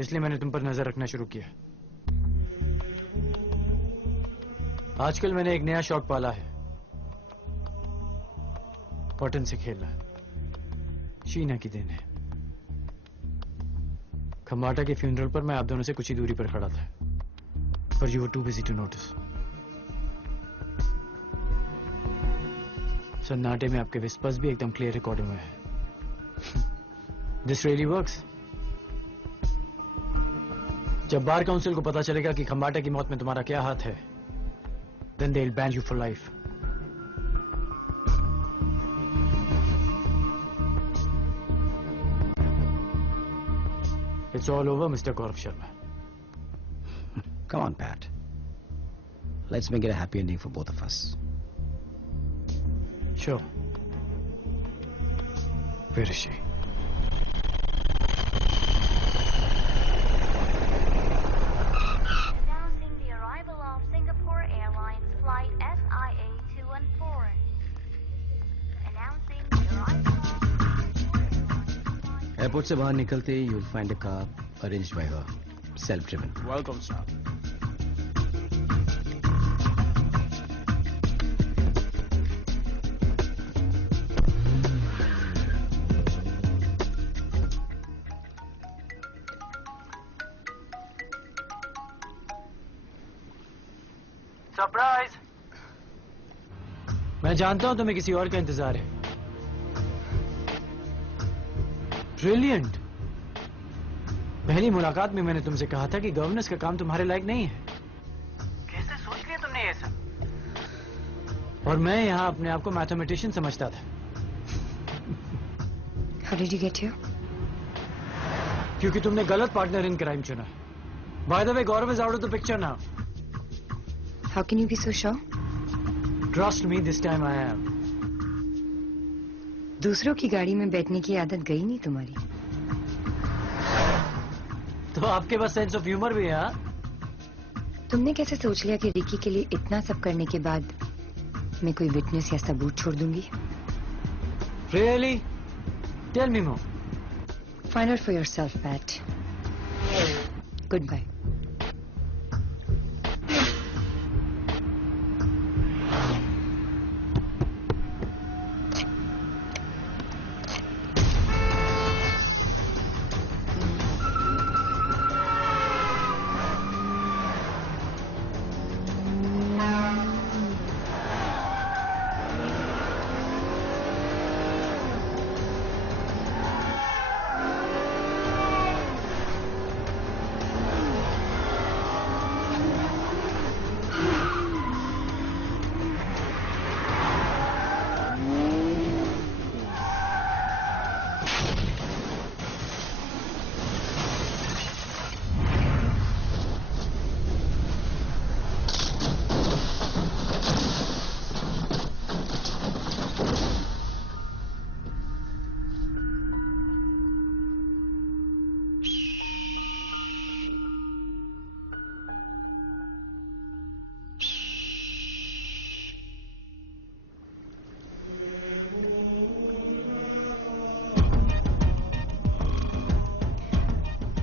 इसलिए मैंने तुम पर नजर रखना शुरू किया। आजकल मैंने एक नया शौक पाला है, बटन से खेलना। शीना की देन है। खंबाटा के फ्यूनरल पर मैं आप दोनों से कुछ ही दूरी पर खड़ा था, पर you were too busy to notice. सन्नाटे में आपके विस्पर्स भी एकदम क्लियर रिकॉर्डिंग हुए हैं। This really works. जब बार काउंसिल को पता चलेगा कि खंबाटा की मौत में तुम्हारा क्या हाथ है, then they will ban you for life. It's all over, Mr. Gaurav Sharma. Come on, Pat. Let's make it a happy ending for both of us. Sure. Where is she? Announcing the arrival of Singapore Airlines flight SIA 214. Announcing the arrival of airport से बाहर निकलते ही you'll find a car arranged by her, self-driven. Welcome, sir. Surprise. मैं जानता हूं तुम्हें किसी और का इंतजार है। ब्रिलियंट। पहली मुलाकात में मैंने तुमसे कहा था कि गवर्नेंस का काम तुम्हारे लायक नहीं है। कैसे सोच लिया तुमने ये सब? और मैं यहां अपने आप को मैथमेटिशियन समझता था। How did you get here? क्योंकि तुमने गलत पार्टनर इन क्राइम चुना। By the way, Gaurav is out of the picture now. How can you be so sure? Trust me, this time I am. दूसरों की गाड़ी में बैठने की आदत गई नहीं तुम्हारी। तो आपके पास सेंस ऑफ ह्यूमर भी है, हाँ? तुमने कैसे सोच लिया कि रिकी के लिए इतना सब करने के बाद मैं कोई विटनेस या सबूत छोड़ दूंगी? Really? Tell me more. Find out for yourself, Pat. Goodbye.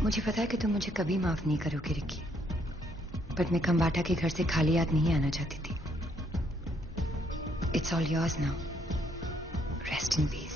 मुझे पता है कि तुम मुझे कभी माफ नहीं करोगे रिकी, बट मैं खंबाटा के घर से खाली हाथ नहीं आना चाहती थी। It's all yours now. Rest in peace.